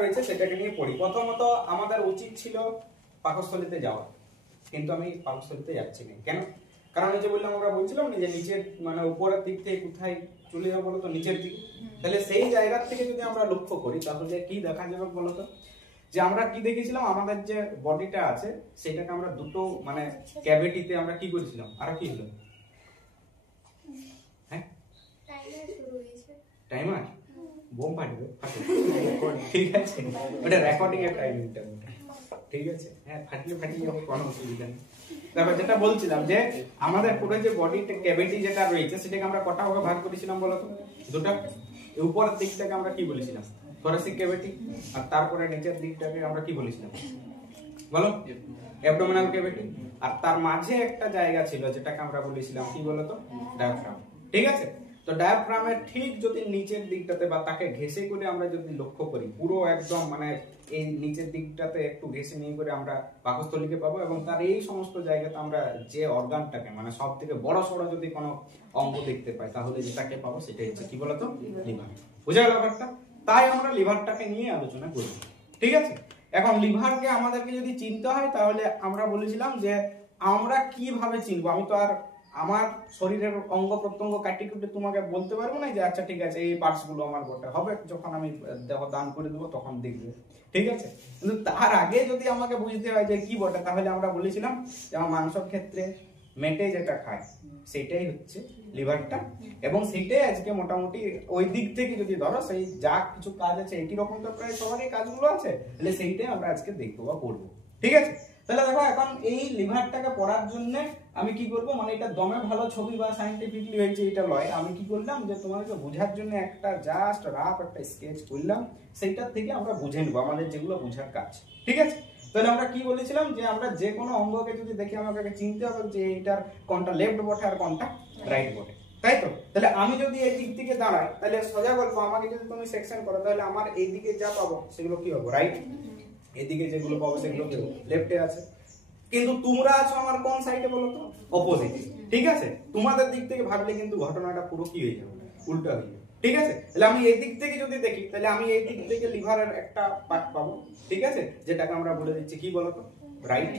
রয়েছে সেটাকে নিয়ে পড়ি। প্রথমত আমাদের উচিত ছিল পাকস্থলীতে যাওয়া, কিন্তু আমি পাকস্থলীতে যাচ্ছি না। কেন? কারণ এই যে বললাম, আমরা বলছিলাম না যে নিচের মানে উপরের দিক থেকে কোথায় চলে যাবো বলতো, নিচের দিকে। তাহলে সেই জায়গা থেকে যদি আমরা লক্ষ্য করি তাহলে কি দেখা যাবে বলতো, যে আমরা কি দেখেছিলাম, আমাদের যে বডিটা আছে সেটাকে আমরা দুটো মানে ক্যাভিটিতে আমরা কি করেছিলাম, আর কি হলো, হ্যাঁ টাইমার বোম ফাটবে, ঠিক আছে, ওটা রেকর্ডিং এর টাইমিংটা, ঠিক আছে, হ্যাঁ ফাটিয়ে যাবে, কোনো অসুবিধা নেই। তারপর যেটা বলছিলাম যে আমাদের পুরো যে বডিতে ক্যাভিটি যেটা রয়েছে সেটাকে আমরা কটা ভাগে ভাগ করেছিলাম বলতো, দুটো। উপরের দিকটাকে আমরা কি বলেছিলাম, থোরাসিক ক্যাভিটি, আর তারপরে নিচের দিকটাকে আমরা কি বলেছিলাম বলো, অ্যাবডোমিনাল ক্যাভিটি। আর তার মাঝে একটা জায়গা ছিল যেটাকে আমরা বলেছিলাম কি বলতো, ডায়াফ্রাম। ঠিক আছে, তো ডায়াফ্রামের ঠিক যদি নিচের দিকটাতে বা তাকে ঘেঁষে করে আমরা যদি লক্ষ্য করি, পুরো একদম মানে এই নিচের দিকটাতে একটু ঘেঁষে নিয়ে করে আমরা পাকস্থলীকে পাবো, এবং তার এই সমস্ত জায়গাতে আমরা যে অর্গানটাকে মানে সব থেকে বড় সড়ো যদি কোনো অঙ্গ দেখতে পাই তাহলে যেটাকে পাবো সেটা হচ্ছে কি বলতো, লিভার। বুঝা গেল ব্যাপারটা? তাই আমরা লিভারটাকে নিয়ে আলোচনা করব। ঠিক আছে, এখন লিভারকে আমাদেরকে যদি চিনতে হয় তাহলে আমরা বলেছিলাম যে আমরা কিভাবে চিনবো। আমি তো আর আমার শরীরের অঙ্গ প্রত্যঙ্গ কাটি কুটে তোমাকে বলতে পারবো না যে আচ্ছা ঠিক আছে এই পার্টস গুলো আমার বটে, হবে যখন আমি দেহ দান করে দেবো তখন দেখবে। ঠিক আছে, কিন্তু তার আগে যদি আমাকে বুঝতে হয় যে কি বটে, তাহলে আমরা বলেছিলাম যে আমার মাংসের ক্ষেত্রে মেটে যেটা খায় সেটাই হচ্ছে লিভারটা, এবং সেটাই আজকে মোটামুটি ওই দিক থেকে যদি ধরো সেই যা কিছু কাজ আছে একই রকম তো প্রায় সবারই কাজগুলো আছে, তাহলে সেইটাই আমরা আজকে দেখবো বা পড়বো। ঠিক আছে, তাহলে দেখো এখন এই লিভারটাকে পড়ার জন্য আমি কি করব, মানে এটা দমে ভালো ছবি বা সায়েন্টিফিকলি হয়েছে এটা লয়, আমি কি করলাম যে তোমাদেরকে বোঝার জন্য একটা জাস্ট রাফ একটা স্কেচ করলাম, সেইটার থেকে আমরা বুঝে নেবো আমাদের যেগুলো বোঝার কাজ। ঠিক আছে, তাহলে আমরা কি বলেছিলাম যে আমরা যে কোনো অঙ্গকে যদি দেখি আমাকে চিনতে হবে যে এটার কোনটা লেফট বটে আর কোনটা রাইট বটে, তাই তো? তাহলে আমি যদি এই দিক থেকে দাঁড়াই তাহলে সোজা বলবো, আমাকে যদি তুমি সেকশন করো তাহলে আমার এই দিকে যা পাবো সেগুলো কি হবে, রাইট। এদিকে যেগুলো পাবো সেগুলো কি লেফটে আছে। কিন্তু তোমরা আছো আমার কোন সাইডে বলো তো, অপোজিট। ঠিক আছে, তোমাদের দিক থেকে ভাবলে কিন্তু ঘটনাটা পুরো কি হয়ে যাবে, উল্টো হয়ে যাবে। ঠিক আছে, তাহলে আমি এই দিক থেকে যদি দেখি তাহলে আমি এই দিক থেকে লিভারের একটা পার্ট পাবো। ঠিক আছে, যেটাকে আমরা বলে দিচ্ছি কি বলতো, রাইট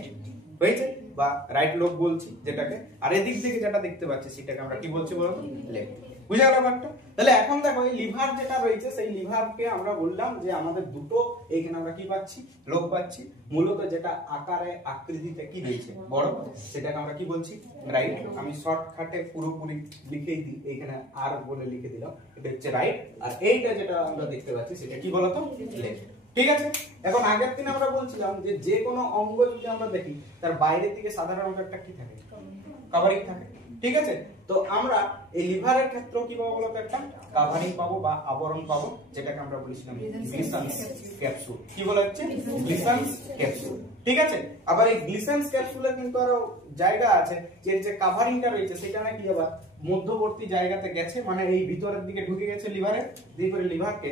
হয়েছে, বা রাইট লোব বলছি যেটাকে। আর এদিক থেকে যেটা দেখতে পাচ্ছি সেটাকে আমরা কি বলছি বলতো, লেফট। বুঝা গেল ব্যাপারটা? তাহলে এখন দেখো এই লিভার যেটা রয়েছে সেই লিভারকে আমরা বললাম যে আমাদের দুটো এইখানে আমরা কি পাচ্ছি, লোব পাচ্ছি, মূলত যেটা আকারে আকৃতিতে কি রয়েছে বড়, সেটাকে আমরা কি বলছি, রাইট। আমি শর্টকাটে পুরোপুরি লিখেই দিই, এইখানে আর বলে লিখে দিলাম, এটা হচ্ছে রাইট। আর এইটা যেটা আমরা দেখতে পাচ্ছি সেটা কি বলতো, লেফট। ঠিক আছে, এখন আগের দিন আমরা বলছিলাম যে যে কোনো অঙ্গ যদি আমরা দেখি তার বাইরের দিকে সাধারণত একটা কি থাকে, কভারিং থাকে। ঠিক আছে, তো আমরা এই লিভারের ক্ষেত্রে কি পাবো বলতো, একটা কভারিং পাবো বা আবরণ পাবো, যেটাকে আমরা বলেছিলাম গ্লিসান্স ক্যাপসুল। কি বলা হচ্ছে, গ্লিসান্স ক্যাপসুল। ঠিক আছে, আবার এই গ্লিসান্স ক্যাপসুলের কিন্তু আরো জায়গা আছে, যে কভারিংটা রয়েছে সেটা নাকি আবার মধ্যবর্তী জায়গাতে গেছে, মানে এই ভিতরের দিকে ঢুকে গেছে লিভারে, দিয়ে করে লিভারকে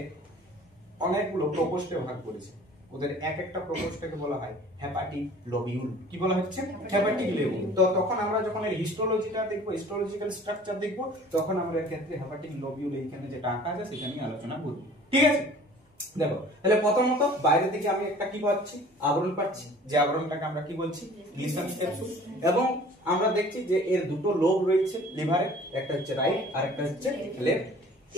অনেকগুলো প্রকোষ্ঠে ভাগ করেছে। ওদের এক একটা প্রকোষ্ঠকে বলা হয় হেপাটিক লোবিউল। কি বলা হচ্ছে, হেপাটিক লোবিউল। তো তখন আমরা যখন এর হিস্টোলজিটা দেখবো, হিস্টোলজিক্যাল স্ট্রাকচার দেখবো, তখন আমরা এর ক্ষেত্রে হেপাটিক লোবিউল এইখানে যেটা আঁকা আছে সেটা নিয়ে আলোচনা করব। ঠিক আছে, দেখো তাহলে প্রথমত বাইরের দিকে আমি একটা কি পাচ্ছি, আবরণ পাচ্ছি, যে আবরণটাকে আমরা কি বলছি, গ্লিসান্স ক্যাপসুল। এবং আমরা দেখছি যে এর দুটো লোব রয়েছে লিভারে, একটা হচ্ছে রাইট আর একটা হচ্ছে লেফট।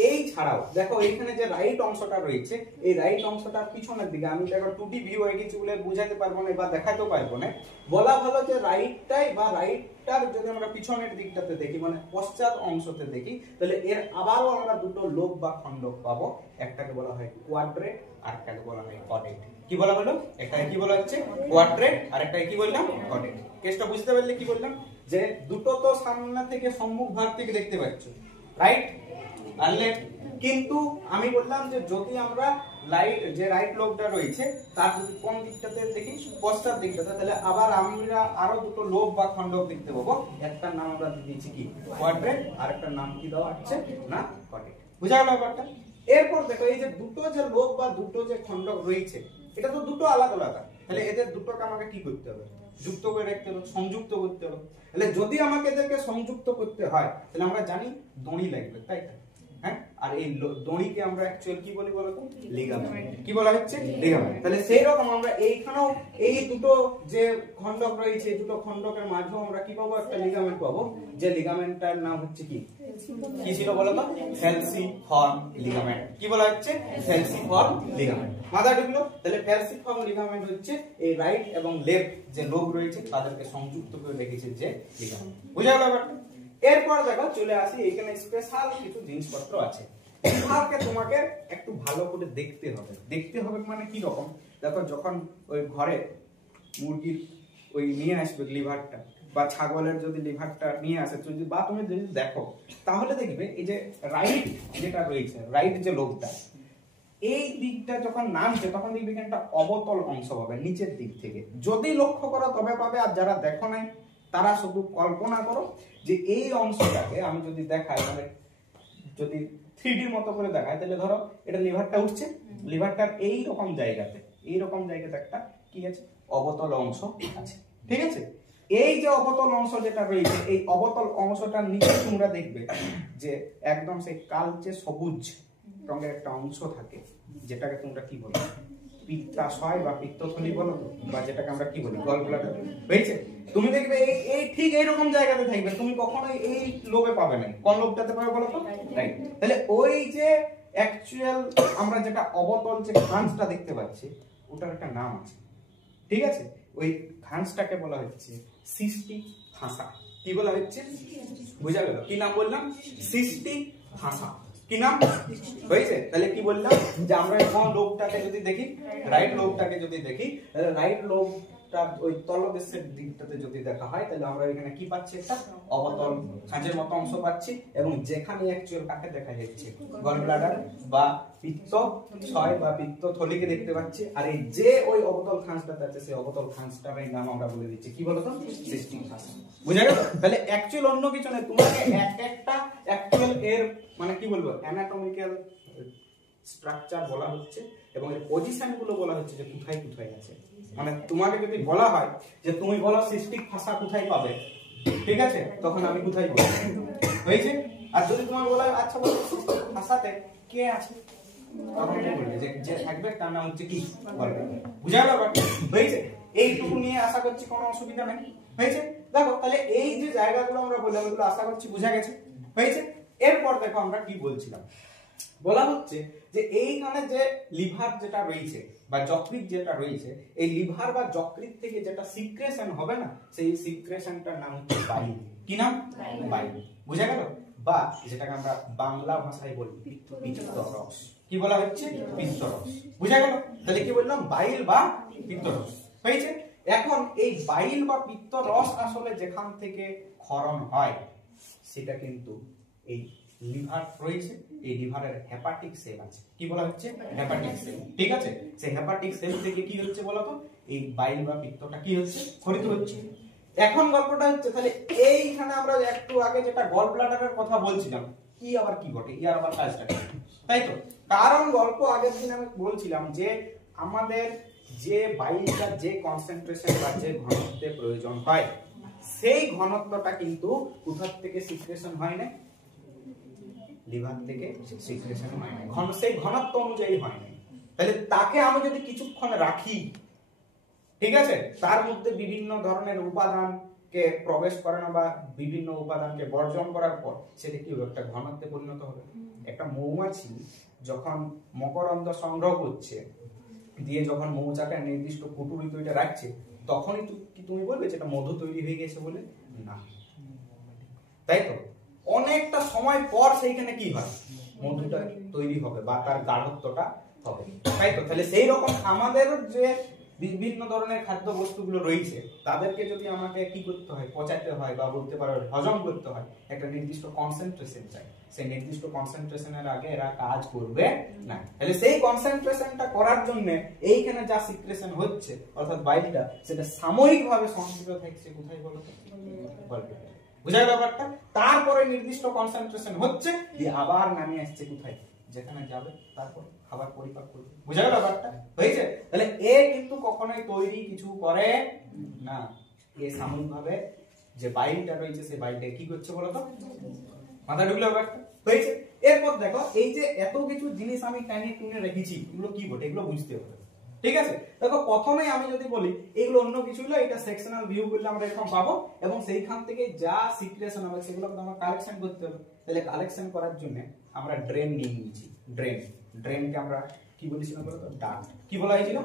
এই ছাড়াও দেখো এইখানে যে রাইট অংশটা রয়েছে, এই রাইট অংশটার পিছনের দিকে আমি দেখো 2D ভিউ হয়ে গেছে বলে বুঝাতে পারবো না বা দেখাতেও পারবো না, বলা ভালো যে রাইটটাই বা রাইটটার যদি আমরা পিছনের দিকটাতে দেখি মানে পশ্চাৎ অংশতে দেখি, তাহলে এর আবারও আমরা দুটো লোব বা খণ্ডক পাবো, একটাকে বলা হয় কোয়াড্রেট আর একটাকে বলা হয় কর্ডেট। কি বলা হলো, একটাকে কি বলা হচ্ছে কোয়াড্রেট আর একটাকে কি বললাম, কর্ডেট। কেসটা বুঝতে পারলে কি বললাম, যে দুটো তো সামনে থেকে সম্মুখ ভাগ থেকে দেখতে পাচ্ছ, রাইট আর লেফট। কিন্তু আমি বললাম যে যদি আমরা রাইট লোবটা রয়েছে তার যদি কোন দিকটাতে দেখি, পশ্চাৎ দিকটাতে, তাহলে আবার আমরা আরো দুটো লোব বা খণ্ডক দেখতে পাবো, একটার নাম আমরা দিয়েছি কি কোয়াড্রেট আর একটার নাম কি দেওয়া আছে না কর্ডেট। বুঝা গেল ব্যাপারটা? এরপর দেখো এই যে দুটো যে লোব বা দুটো যে খণ্ডক রয়েছে এটা তো দুটো আলাদা আলাদা, তাহলে এদের দুটোকে আমাকে কি করতে হবে, যুক্ত করে রাখতে হবে, সংযুক্ত করতে হবে। তাহলে যদি আমাকে এদেরকে সংযুক্ত করতে হয় তাহলে আমরা জানি দড়ি লাগবে, তাই তো? হ্যাঁ, আর এই দড়িকে আমরা অ্যাকচুয়ালি কি বলি বলতো? লিগামেন্ট। কি বলা হচ্ছে? লিগামেন্ট। তাহলে সেই রকম আমরা এইখানেও এই দুটো যে খণ্ডক রয়েছে, দুটো খণ্ডকের মাঝেও আমরা কি পাবো? একটা লিগামেন্ট পাবো, যে লিগামেন্টটার নাম হচ্ছে কি কি ছিল বলতো? ফ্যালসিফর্ম লিগামেন্ট। কি বলা হচ্ছে? ফ্যালসিফর্ম লিগামেন্ট। মাথা ঢুকলো? তাহলে ফ্যালসিফর্ম লিগামেন্ট হচ্ছে এই রাইট এবং লেফট যে লোব রয়েছে তাদেরকে সংযুক্ত করে রেখেছে যে লিগামেন্ট। বুঝা গেল ব্যাপারটা? এরপর দেখো চলে আসি, এখানে স্পেশাল কিছু জিনিসপত্র আছে। লিভারকে তোমাকে একটু ভালো করে দেখতে হবে। দেখতে হবে মানে কি রকম? দেখো যখন ওই ঘরে মুরগির ওই নিয়ে আসবে লিভারটা, বা ছাগলের যদি লিভারটা নিয়ে আসে যদি, বা তুমি যদি দেখো, তাহলে দেখবে এই যে রাইট যেটা রয়েছে, রাইট যে লোবটা, এই দিকটা যখন নামছে তখন দেখবে একটা অবতল অংশ পাবে নিচের দিক থেকে। যদি লক্ষ্য করো তবে পাবে, আর যারা দেখো নাই তারা শুধু কল্পনা করো যে এই অংশটাকে আমি যদি দেখাই, মানে যদি 3D মতো করে দেখাই, তাহলে ধরো এটা লিভারটা উঠছে, লিভারটার এই রকম জায়গাতে একটা কি আছে? অবতল অংশ আছে। ঠিক আছে? এই যে অবতল অংশ যেটা রয়েছে, এই অবতল অংশটার নিচে তোমরা দেখবে যে একদম সেই কালচে সবুজ রঙের একটা অংশ থাকে, যেটাকে তোমরা কি বলো? পিত্তাশয় বা পিত্তথলি বলো, বা যেটাকে আমরা কি বলি? Gall bladder. হয়েছে? তুমি দেখবে এই ঠিক এইরকম জায়গাতে থাকবে, তুমি কখনোই এই লোবে পাবে না। কোন লোবটাতে পাবে বলো তো? রাইট। তাহলে ওই যে অ্যাকচুয়াল আমরা যেটা অবতল যে খাঁজটা দেখতে পাচ্ছি, ওটার একটা নাম আছে। ঠিক আছে? ওই খাঁজটাকে বলা হচ্ছে সিস্টিক ফাঁসা। কি বলা হচ্ছে? বুঝা গেল? কি নাম বললাম? সিস্টিক ফাঁসা। কি নাম হয়েছে? তাহলে কি বললাম যে আমরা কোন লোবটাকে যদি দেখি, রাইট লোবটাকে যদি দেখি, তাহলে রাইট লোবটা ওই তলদেশের দিকটাতে যদি দেখা হয়, তাহলে আমরা এখানে কি পাচ্ছি? একটা অবতল খাঁজের মতো অংশ পাচ্ছি, এবং যেখানে অ্যাকচুয়াল কাকে দেখা যাচ্ছে? গল ব্লাডার বা পিত্তশয় বা পিত্তথলিকে দেখতে পাচ্ছি। আর এই যে ওই অবতল খাঁজটাতে আছে, সেই অবতল খাঁজটার নাম আমরা বলে দিচ্ছি কি বলতো? সিস্টিক ফাঁসা। বুঝা গেল? তাহলে অ্যাকচুয়াল অন্য কিছু নয়, তোমাকে একটা অ্যাকচুয়াল এর মানে কি বলবো অ্যানাটমিক্যাল স্ট্রাকচার বলা হচ্ছে, এবং এর পজিশন গুলো বলা হচ্ছে যে কোথায় কোথায় আছে। মানে তোমাকে যদি বলা হয় যে তুমি বলো সিস্টিক ফাঁসা কোথায় পাবে, ঠিক আছে, তখন আমি কোথায় বলবো? হয়েছে? আর যদি তোমার বলা হয় আচ্ছা বলো সিস্টিক ফাঁসাতে কে আছে, তখন কি বলবে? যে থাকবে তার নাম হচ্ছে কি বলবে। বুঝা গেল? হয়েছে? এইটুকু নিয়ে আশা করছি কোনো অসুবিধা নেই। হয়েছে? দেখো তাহলে এই যে জায়গাগুলো আমরা বললাম, এগুলো আশা করছি বুঝা গেছে। হয়েছে? এরপর দেখো আমরা কি বলছিলাম, বলা হচ্ছে যে এইখানে যে লিভার যেটা রয়েছে বা যকৃৎ যেটা রয়েছে, এই লিভার বা যকৃৎ থেকে যেটা সিক্রেশন হবে না, সেই সিক্রেশনটার নাম হচ্ছে বাইল। কি নাম? বাইল। বুঝা গেল? বা যেটাকে আমরা বাংলা ভাষায় বলি পিত্তরস। কি বলা হচ্ছে? পিত্তরস। বুঝা গেল? তাহলে কি বললাম? বাইল বা পিত্তরস। হয়েছে? এখন এই বাইল বা পিত্তরস আসলে যেখান থেকে ক্ষরণ হয়, সেটা কিন্তু এই লিভার রয়েছে, এই লিভারের হেপাটিক সেল আছে। কি বলা হচ্ছে? Hepatic cell. ঠিক আছে? সেই হেপাটিক সেল থেকে কি হচ্ছে বলতো? এই বাইল বা পিত্তটা কি হচ্ছে? ক্ষরিত হচ্ছে। এখন গল্পটা হচ্ছে, তাহলে এইখানে আমরা একটু আগে যেটা গল ব্লাডারের কথা বলছিলাম, কি আবার কি ঘটে? ইয়ার আবার কাজটা কি? তাই তো? কারণ গল্প আগের দিন আমি বলছিলাম যে আমাদের যে বাইলটা যে কনসেন্ট্রেশন বা যে ঘনত্বে প্রয়োজন হয়, সেই ঘনত্বটা কিন্তু কোথা থেকে সিক্রেশন হয় না? লিভার থেকে সিক্রেশন হয় না। সেই ঘনত্ব অনুযায়ী হয় না। তাহলে তাকে আমি যদি কিছুক্ষণ রাখি, ঠিক আছে, তার মধ্যে বিভিন্ন ধরনের উপাদানকে প্রবেশ করানো বা বিভিন্ন উপাদানকে বর্জন করার পর সেটা কি হবে? একটা ঘনত্বে পরিণত হবে। একটা মৌমাছি যখন মকরন্দ সংগ্রহ করছে, দিয়ে যখন মৌচাকের নির্দিষ্ট কুটুরি তৈরি রাখছে, তখনই কি তুমি বলবে যেটা মধু তৈরি হয়ে গেছে বলে? না। তাই তো? অনেকটা সময় পর সেইখানে কি হয়? মধুটা তৈরি হবে বা তার গাঢ়ত্বটা হবে। তাই তো? তাহলে সেই রকম আমাদের যে বিভিন্ন ধরনের খাদ্য বস্তুগুলো রয়েছে, তাদেরকে যদি আমাকে কি করতে হয়? পচাতে হয় বা বলতে পারো হজম করতে হয়, একটা নির্দিষ্ট কনসেন্ট্রেশন চাই। সেই নির্দিষ্ট কনসেন্ট্রেশনের আগে এরা কাজ করবে না। তাহলে সেই কনসেন্ট্রেশনটা করার জন্য এইখানে যা সিক্রেশন হচ্ছে, অর্থাৎ বাইলটা, সেটা সাময়িকভাবে সংস্কৃত থাকছে কোথায় বলো তো? বুঝা গেল ব্যাপারটা? তারপরে নির্দিষ্ট কনসেন্ট্রেশন হচ্ছে, দিয়ে আবার নামিয়ে আসছে কোথায়? যেখানে যাবে তারপর খাবার পরিপাক করবে। বুঝা গেল ব্যাপারটা? হয়েছে? তাহলে এ কিন্তু কখনোই তৈরি কিছু করে না। এ সাময়িকভাবে যে বাইলটা রয়েছে, সেই বাইলটা কি করছে বলতো? মাথা ঢুকলো ব্যাপারটা? হয়েছে। এরপর দেখো এই যে এত কিছু জিনিস আমি টাইনে টুনে রেখেছি, এগুলো কি বটে, এগুলো বুঝতে হবে। ঠিক আছে, দেখো প্রথমে আমি যদি বলি এগুলো অন্য কিছু হলো, এটা সেকশনাল ভিউ করলে আমরা এরকম পাবো, এবং সেইখান থেকে যা সিক্রেশন হবে সেগুলো আমরা কালেকশন করতে হবে। তাহলে কালেকশন করার জন্য আমরা ড্রেন নিয়ে নিয়েছি। ড্রেনকে আমরা কি বলেছিলাম বলতো, ডাক্ট। কি বলা হয়েছিল,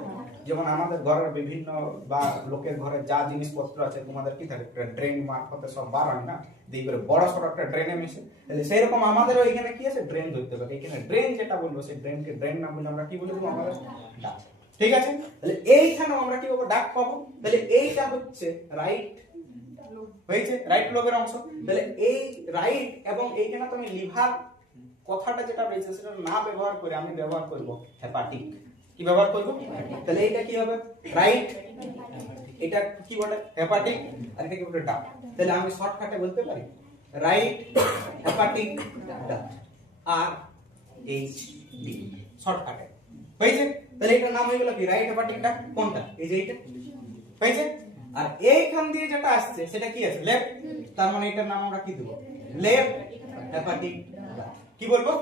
যেমন আমাদের ঘরের বিভিন্ন বা লোকের ঘরে যা জিনিসপত্র আছে তোমাদের কি থাকে, ড্রেন মারফতে সব বার হয় না, দিয়ে করে বড় সড়ো একটা ড্রেনে মিশে। তাহলে সেইরকম আমাদেরও এখানে কি আছে, ড্রেন ধরতে হবে। এখানে ড্রেন যেটা বলবো সেই ড্রেনকে ড্রেন না বলে আমরা কি বলে দেবো, আমাদের ডাক্ট। ঠিক আছে, তাহলে এইখানেও আমরা কি পাবো, ডাক্ট পাবো। তাহলে এইটা হচ্ছে রাইট, হয়েছে রাইট লোবের অংশ। তাহলে এই রাইট এবং এইখানে তুমি লিভার কথাটা যেটা রয়েছে সেটা না ব্যবহার করে আমি ব্যবহার করব হেপাটিক। কি ব্যবহার করব, তাহলে এইটা কি হবে, রাইট, এটা কি বলে হেপাটিক, আর এটা কি বলে ডাক্ট। তাহলে আমি শর্টকাটে বলতে পারি রাইট হেপাটিক ডাক্ট, আর এইচ ডি শর্টকাটে। হয়েছে, তাহলে এটার নাম হয়ে গেল কি, রাইট হেপাটিক ডাক্ট। কোনটা, এই যে এইটা। হয়েছে, আর এইখান দিয়ে যেটা আসছে সেটা কি আছে, লেফট, তার মানে এটার নাম আমরা কি দেব, লেফট হেপাটিক ডাক্ট। কি বলবো,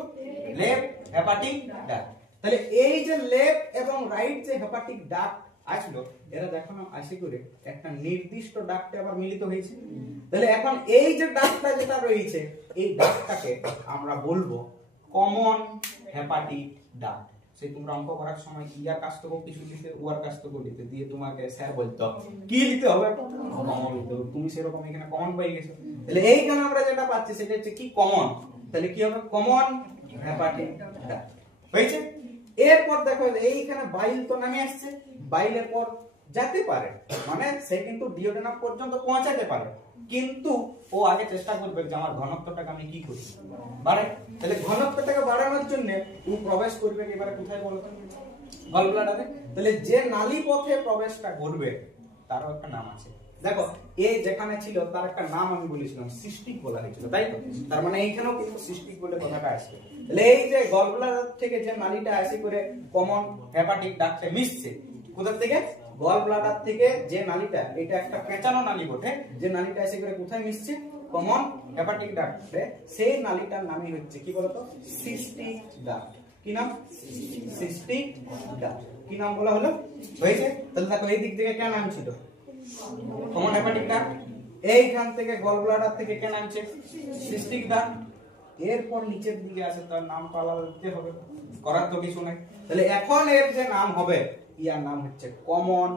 লেফট হেপাটিক ডাক্ট। তাহলে এই যে লেফট এবং রাইট যে হেপাটিক ডাক্ট আসলো, এরা দেখো না আসি করে একটা নির্দিষ্ট ডাক্টে আবার মিলিত হয়েছে। তাহলে এখন এই যে ডাক্টটা যেটা রয়েছে, এই ডাক্টটাকে আমরা বলবো কমন হেপাটিক ডাক্ট। সেই তোমরা অঙ্ক করার সময় ইয়ার কাছ থেকে কিছু দিতে, ওয়ার কাছ থেকে দিতে, দিয়ে তোমাকে স্যার বলতো কি দিতে হবে, কমন দিতে হবে। তুমি সেরকম এখানে কমন পেয়ে গেছো। তাহলে এইখানে আমরা যেটা পাচ্ছি সেটা হচ্ছে কি, কমন। তাহলে কি হবে, কমন হেপাটিক ডাক্ট। হয়েছে, এরপর দেখো এইখানে বাইল তো নামে আসছে, বাইলের পর যেতে পারে, মানে সে কিন্তু ডিওডেনাম পর্যন্ত পৌঁছাতে পারে, কিন্তু ও আগে চেষ্টা করবে যে আমার ঘনত্বটাকে আমি কি করি, বাড়াই। তাহলে ঘনত্বটাকে বাড়ানোর জন্য ও প্রবেশ করবে এবারে কোথায় বলতো, গলব্লাডারে। তাহলে যে নালী পথে প্রবেশটা করবে তারও একটা নাম আছে। দেখো এ যেখানে ছিল তার একটা নাম আমি বলেছিলাম, সিস্টিক বলা হয়েছিল, তাই তো। তার মানে এইখানেও কিন্তু সিস্টিক বলে কথাটা আসবে। তাহলে এই যে গলব্লাডার থেকে যে নালীটা আসি করে কমন হেপাটিক ডাক্টে মিশছে, কোথা থেকে, গলব্লাডার থেকে যে নালীটা, এটা একটা পেঁচানো নালী বটে, যে নালীটা এসে করে কোথায় মিশছে, কমন হেপাটিক ডাক্টে, সেই নালীটার নামই হচ্ছে কি বলতো, সিস্টিক ডাক্ট। কি নাম, সিস্টিক ডাক্ট। কি নাম বলা হলো, হয়েছে। তাহলে দেখো এই দিক থেকে কেন নাম ছিল, কমন হেপাটিক ডাক্ট। এইখান থেকে গলব্লাডার থেকে কেন নামছে, সিস্টিক ডাক্ট। এরপর নিচের দিকে আসে তার নাম পালা দিতে হবে, করার তো কিছু নাই। তাহলে এখন এর যে নাম হবে, ইয়ার নাম হচ্ছে কমন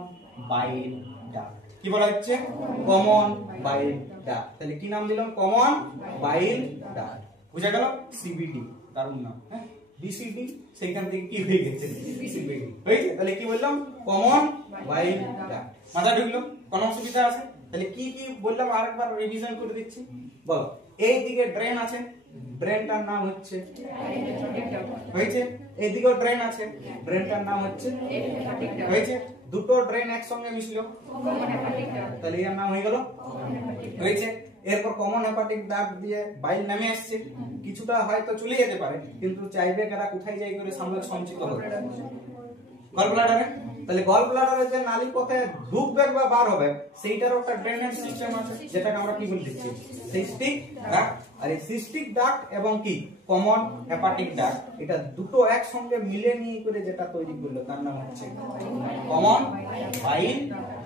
বাইল ডাক্ট। কি বলা হচ্ছে, কমন বাইল ডাক্ট। তাহলে কি নাম দিলাম, কমন বাইল ডাক্ট। বুঝা গেল, সিবিডি তার নাম, হ্যাঁ বিসিডি সেইখান থেকে কি হয়ে গেছে, সিবিডি হয়েছে। তাহলে কি বললাম, কমন বাইল ডাক্ট। মাথা ঢুকলো, কোন অসুবিধা আছে? তাহলে কি কি বললাম আরেকবার রিভিশন করে দিচ্ছি, বলো। এই দিকে ড্রেন আছে, ড্রেনটার নাম হচ্ছে, হয়েছে। এইদিকেও ড্রেন আছে, ড্রেনটার নাম হচ্ছে, হয়েছে। দুটো ড্রেন একসঙ্গে মিশলো, তাহলে এর নাম হয়ে গেল, হয়েছে। এরপর কমন হেপাটিক ডাক্ট দিয়ে বাইল নামে আসছে, কিছুটা হয়তো চলে যেতে পারে, কিন্তু চাইবে কারা কোথায় যাই করে সামনে সঞ্চিত হবে, গলব্লাডারে। তাহলে গলব্লাডারে যে নালী পথে ঢুকবে বা বার হবে, সেইটারও একটা ড্রেনেজ সিস্টেম আছে, যেটাকে আমরা কি বলে দিচ্ছি, সিস্টিক ডাক্ট। আর এই সিস্টিক ডাক্ট এবং কি কমন হেপাটিক ডাক্ট, এটা দুটো একসঙ্গে মিলে নিয়ে করে যেটা তৈরি করলো তার নাম হচ্ছে কমন বাইল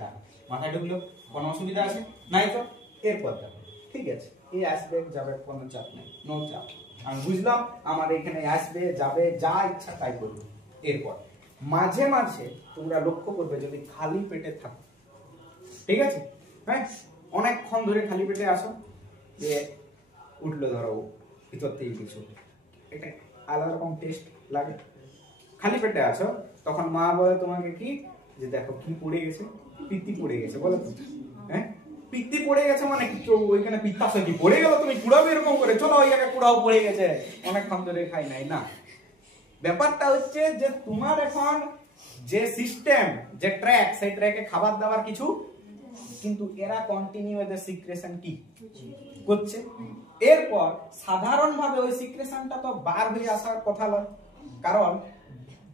ডাক্ট। মাথায় ঢুকলো, কোনো অসুবিধা আছে নাই তো? এরপর দেখো, ঠিক আছে, এই আসবে যাবে, কোনো চাপ নেই, নো চাপ। আমি বুঝলাম আমার এখানে আসবে যাবে, যা ইচ্ছা তাই করবে। এরপর মাঝে মাঝে তোমরা লক্ষ্য করবে যদি খালি পেটে থাকো, ঠিক আছে, হ্যাঁ অনেকক্ষণ ধরে খালি পেটে আসো, যে উঠলো ধরো ভিতর থেকে কিছু, এটা আলাদা রকম টেস্ট লাগে। খালি পেটে আছো তখন মা বলে তোমাকে কি, যে দেখো কি পড়ে গেছে, পিত্তি পড়ে গেছে, বলো তো, হ্যাঁ পিত্তি পড়ে গেছে মানে কি, ওইখানে পিত্তাশয় কি পড়ে গেল, তুমি কুড়াবে এরকম করে, চলো ওই জায়গায় কুড়াও পড়ে গেছে, অনেকক্ষণ ধরে খাই নাই না। ব্যাপারটা হচ্ছে যে তোমার এখন যে সিস্টেম, যে ট্র্যাক, সেই ট্র্যাকে খাবার দাবার কিছু, কিন্তু এরা কন্টিনিউ এদের সিক্রেশন কি করছে। এরপর সাধারণভাবে ওই সিক্রেশনটা তো বার হয়ে আসার কথা নয়, কারণ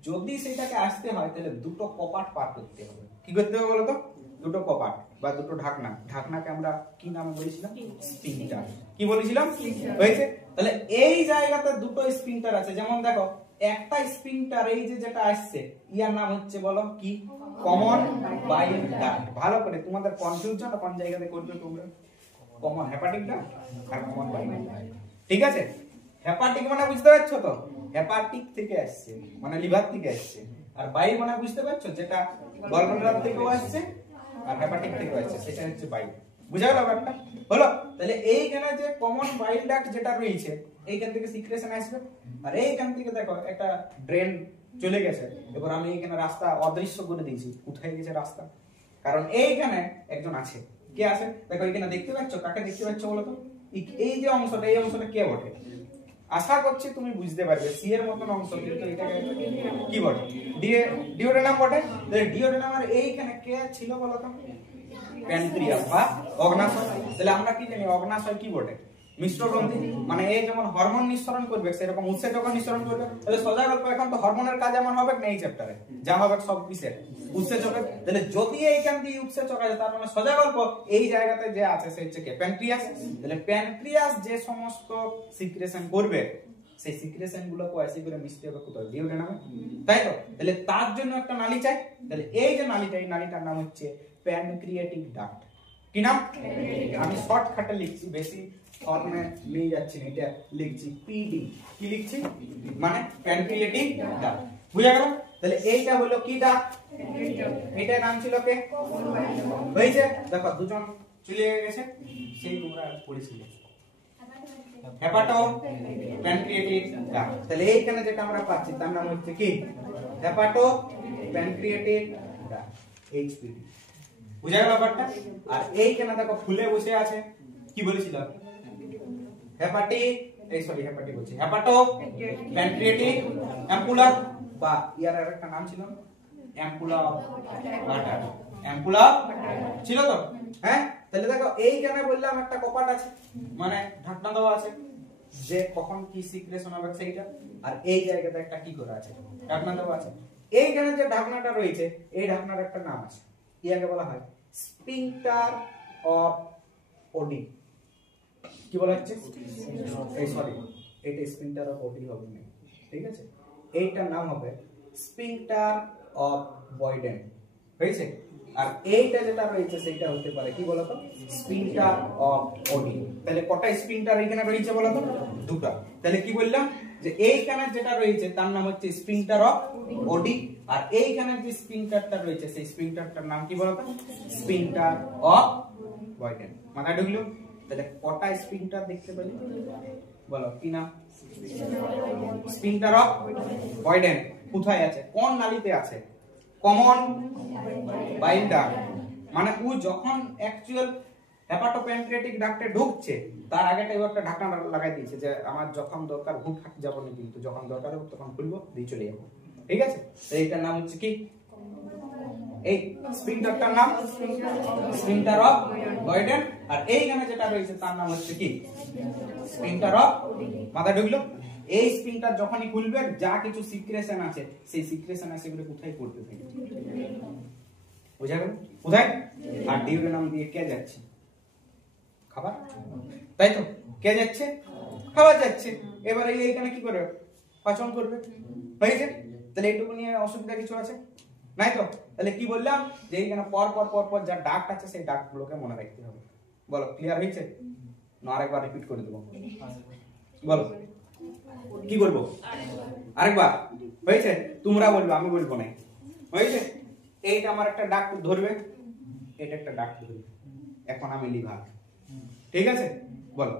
যদি সেটাকে আসতে হয় তাহলে দুটো কপাট পার করতে হবে। কি করতে হবে বলতো, দুটো কপাট বা দুটো ঢাকনা। ঢাকনাকে আমরা কি নাম বলেছিলাম, স্ফিংটার। কি বলেছিলাম, হয়েছে। তাহলে এই জায়গাতে দুটো স্ফিংটার আছে, যেমন দেখো একটা স্ফিংটার এই যে যেটা আসছে ইয়ার নাম হচ্ছে বলো কি, কমন বাইল ডাক্ট। ভালো করে তোমাদের কনফিউশন কোন জায়গাতে করবে তোমরা, কমন হেপাটিক ডাক্ট আর কমন বাইল ডাক্ট। ঠিক আছে, হেপাটিক মানে বুঝতে পারছো তো, হেপাটিক থেকে আসছে মানে লিভার থেকে আসছে, আর বাইল মানে বুঝতে পারছো যেটা গলব্লাডার থেকেও আসছে আর হেপাটিক থেকেও আসছে, সেটা হচ্ছে বাইল। বুঝা গেল ব্যাপারটা? হলো। তাহলে এইখানে যে কমন বাইল ডাক্ট যেটা রয়েছে এইখান থেকে সিক্রেশন আসবে, আর এইখান থেকে দেখো একটা ড্রেন চলে গেছে। এবার আমি এখানে রাস্তা অদৃশ্য করে দিয়েছি, কোথায় গেছে রাস্তা, কারণ এইখানে একজন আছে। কে আছে দেখো এখানে দেখতে পাচ্ছ, কাকে দেখতে পাচ্ছ বলো তো, এই যে অংশটা, এই অংশটা কে বটে? আশা করছি তুমি বুঝতে পারবে, সি এর মতন অংশ, কিন্তু এটাকে কি বটে? ডিওডেনাম বটে। তাহলে ডিওডেনামের এইখানে কে ছিল বলো তো? প্যানক্রিয়াস বা অগ্নাশয়। তাহলে আমরা কি জানি অগ্নাশয় কি বটে? মিশ্র গ্রন্থি। মানে এই যেমন হরমোন নিঃসরণ করবে সেরকম উৎসেচক নিঃসরণ করবে। তাহলে সোজা গল্প এখন তো হরমোনের কাজ এমন হবে না এই চ্যাপ্টারে, যা হবে সব কিসের? উৎসেচকের। তাহলে যদি এইখান দিয়ে উৎসেচক আছে তার মানে সোজা গল্প এই জায়গাতে যে আছে সে হচ্ছে কে? প্যানক্রিয়াস। তাহলে প্যানক্রিয়াস যে সমস্ত সিক্রেশন করবে সেই সিক্রেশন গুলো কোয়াসি করে মিশতে হবে কোথায়? ডিওডেনামে, তাই তো? তাহলে তার জন্য একটা নালী চাই। তাহলে এই যে নালীটা, এই নালীটার নাম হচ্ছে প্যানক্রিয়াটিক ডাক্ট। কি নাম? আমি শর্টকাটে লিখছি, বেশি ফর্মে নিয়ে যাচ্ছি না, এটা লিখছি পিডি। কি লিখছি? মানে প্যানক্রিয়াটিক ডাক্ট। বুঝা গেল? তাহলে এইটা হলো কি ডাক্ট? এটার নাম ছিল কে? হয়েছে দেখো দুজন চলে গেছে, সেই তোমরা পড়েছিলে হেপাটো প্যানক্রিয়াটিক ডাক্ট। তাহলে এইখানে যেটা আমরা পাচ্ছি তার নাম হচ্ছে কি? Hepato pancreatic duct, HPD. বুঝা গেল ব্যাপারটা? আর এইখানে দেখো ফুলে বসে আছে, কি বলেছিল? হেপাটিক, এই সরি হেপাটিক বলছি, হেপাটো প্যানক্রিয়াটিক অ্যাম্পুলা, বা ইয়ার আরেকটা নাম ছিল অ্যাম্পুলা বাটার। অ্যাম্পুলা ছিল তো? হ্যাঁ। তাহলে দেখো এইখানে বললাম একটা কপাট আছে, মানে ঢাকনা দেওয়া আছে যে কখন কি সিক্রেশন হবে সেইটা, আর এই জায়গাতে একটা কি করা আছে? ঢাকনা দেওয়া আছে। এইখানে যে ঢাকনাটা রয়েছে এই ঢাকনার একটা নাম আছে, ইয়াকে বলা হয় স্ফিংটার অফ ওডি। কি বলা হচ্ছে? এই সরি, এটা স্ফিংটার অফ ওডি হবে না, ঠিক আছে? এইটার নাম হবে স্ফিংটার অফ বয়ডেন। হয়েছে? আর এইটা যেটা রয়েছে সেটা হতে পারে কি বলতো? স্ফিংটার অফ ওডি। তাহলে কটা স্ফিংটার এখানে রয়েছে বলতো? দুটো। তাহলে কি বললাম যে এইখানে যেটা রয়েছে তার নাম হচ্ছে স্ফিংটার অফ ওডি, আর এইখানে যে স্ফিংটারটা রয়েছে সেই স্ফিংটারটার নাম কি বলতো? Sphincter of Boyden. মাথায় ঢুকলো? তাহলে কটা স্ফিংটার দেখতে পেলে বলো, কি নাম? Sphincter of Boyden. কোথায় আছে? কোন নালীতে আছে? Common bile duct. মানে ও যখন অ্যাকচুয়াল হেপাটোপ্যানক্রিয়াটিক ডাক্টে ঢুকছে তার আগেটা একটা ঢাকনা লাগাই দিয়েছে যে আমার যখন দরকার হুট হাট যাবো না, কিন্তু যখন দরকার হবে তখন খুলবো দিয়ে চলে যাবো। ঠিক আছে? তো এইটার নাম হচ্ছে কি? এই স্ফিংটারটার নাম স্ফিংটার অফ বয়ডেন, আর এইখানে যেটা রয়েছে তার নাম হচ্ছে কি? Sphincter of. মাথা ঢুকলো? এই স্ফিংটার যখনই খুলবে যা কিছু সিক্রেশন আছে সেই সিক্রেশন আছে সেগুলো কোথায় পড়তে থাকে? বুঝা গেল? কোথায়? আর ডিউডেনাম দিয়ে কে যাচ্ছে? খাবার, তাই তো? কে যাচ্ছে? খাবার যাচ্ছে। এবারে এইখানে কি করবে? পাচন করবে। হয়েছে? তাহলে এইটুকু নিয়ে অসুবিধা কিছু আছে নাই তো? তাহলে কি বললাম যে এইখানে পর পর পর পর যা ডাক্ট আছে সেই ডাক্ট গুলোকে মনে রাখতে হবে। বলো ক্লিয়ার হয়েছে? না আরেকবার রিপিট করে দেবো? বলো কি বলবো? আরেকবার? হয়েছে? তোমরা বলবে, আমি বলবো না। হয়েছে? এইটা আমার একটা ডাক্ট ধরবে, এটা একটা ডাক্ট ধরবে, এখন আমি লিভার। ঠিক আছে? বলো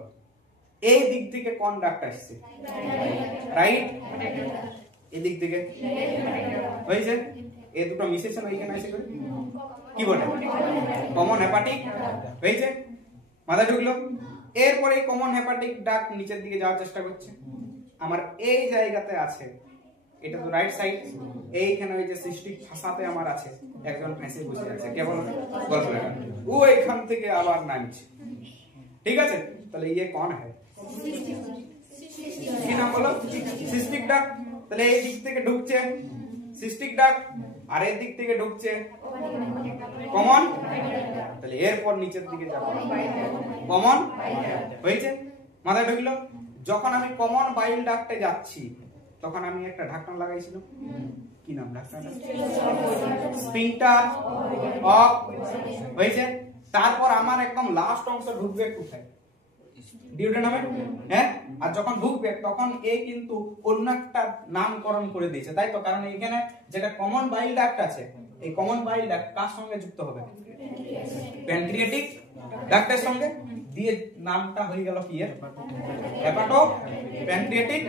এই দিক থেকে কোন ডাক্ট আসছে? রাইট। এই দিক থেকে হয়েছে? এই দুটো মিশেছে না এখানে এসে করে কি বলে? Common hepatic. হয়েছে? মাথা ঢুকলো? এরপরে কমন হেপাটিক ডাক্ট নিচের দিকে যাওয়ার চেষ্টা করছে। আমার এই জায়গাতে আছে, এটা তো রাইট সাইড, এইখানে ওই যে সিস্টিক ফাঁসাতে আমার আছে একজন ফেঁসে বসে আছে, কেবল গলব্লাডার, ও এখান থেকে আবার নামছে। ঠিক আছে? তাহলে ये कौन है? কি নাম বলো? Cystic duct. তাহলে এই দিক থেকে ঢুকছে সিস্টিক ডাক্ট, আর এই দিক থেকে ঢুকছে কমন। তাহলে এরপর নিচের দিকে যাবে কমন। হয়েছে? মাথায় ঢুকলো? যখন আমি কমন বাইল ডাক্টে যাচ্ছি তখন আমি একটা ঢাকনা লাগাইছিলাম, কি নাম ঢাকনাটা? স্ফিংটার অফ হয়েছে। তারপর আমার একদম লাস্ট অংশ ঢুকবে কোথায়? ডিউডেনামে। হ্যাঁ, আর যখন ঢুকবে তখন এ কিন্তু অন্য একটা নামকরণ করে দিয়েছে, তাই তো? কারণ এখানে যেটা কমন বাইল ডাক্ট আছে, এই কমন বাইল ডাক্ট কার সঙ্গে যুক্ত হবে? প্যানক্রিয়াটিক ডাক্টের সঙ্গে। দিয়ে নামটা হয়ে গেল কি এর? Hepato pancreatic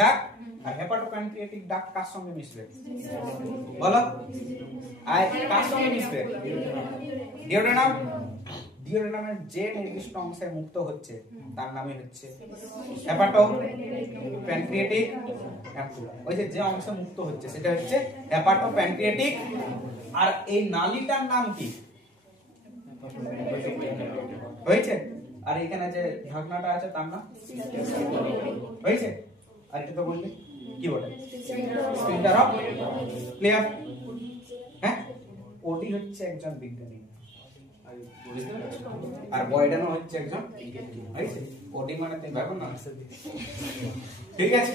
duct. আর হেপাটো প্যানক্রিয়াটিক ডাক্ট কার সঙ্গে মিশবে বলো? আর কার সঙ্গে মিশবে? ডিউডেনাম। ডিউডেনামের যে নির্দিষ্ট অংশে মুক্ত হচ্ছে তার নামই হচ্ছে হেপাটো প্যানক্রিয়াটিক অ্যাম্পুলা। ওই যে অংশ মুক্ত হচ্ছে সেটা হচ্ছে হেপাটো প্যানক্রিয়াটিক। আর এই নালীটার নাম কি হয়েছে? আর এখানে যে ঢাকনাটা আছে তার নাম হয়েছে। আর এটা তো বললি কি বলে? Sphincter of. ক্লিয়ার? হ্যাঁ, ওটি হচ্ছে একজন বিজ্ঞানী আর বয়ডানো হচ্ছে একজন, হয়েছে? ওটি মানে তুমি ভাবো না, ঠিক আছে?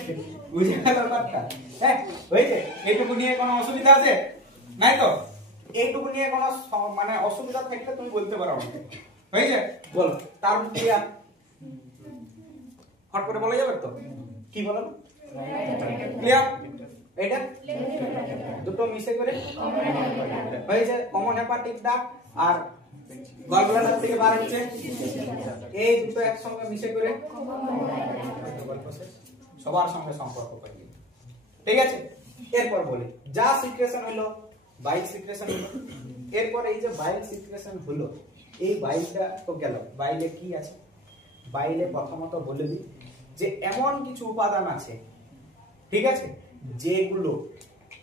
বুঝে গেল ব্যাপারটা? হ্যাঁ, হয়েছে? এইটুকু নিয়ে কোনো অসুবিধা আছে? নাই তো? এইটুকু নিয়ে কোনো মানে অসুবিধা থাকলে তুমি বলতে পারো আমাকে, হয়েছে? বলো। তার ক্লিয়ার? হট করে বলা যাবে তো? কি বলো? ক্লিয়ার? এইটা দুটো মিশে করে হয়েছে কমন হেপাটিক ডাক্ট। আর গলব্লাডার থেকে বার হচ্ছে এই দুটো একসঙ্গে মিশে করে সবার সঙ্গে সম্পর্ক পাই। ঠিক আছে? এরপর বলি যা সিক্রেশন হলো, বাইল সিক্রেশন হলো। এরপর এই যে বাইল সিক্রেশন হলো, এই বাইলটা তো গেল। বাইলে কি আছে? বাইলে প্রথমত বলে দিই যে এমন কিছু উপাদান আছে, ঠিক আছে, যেগুলো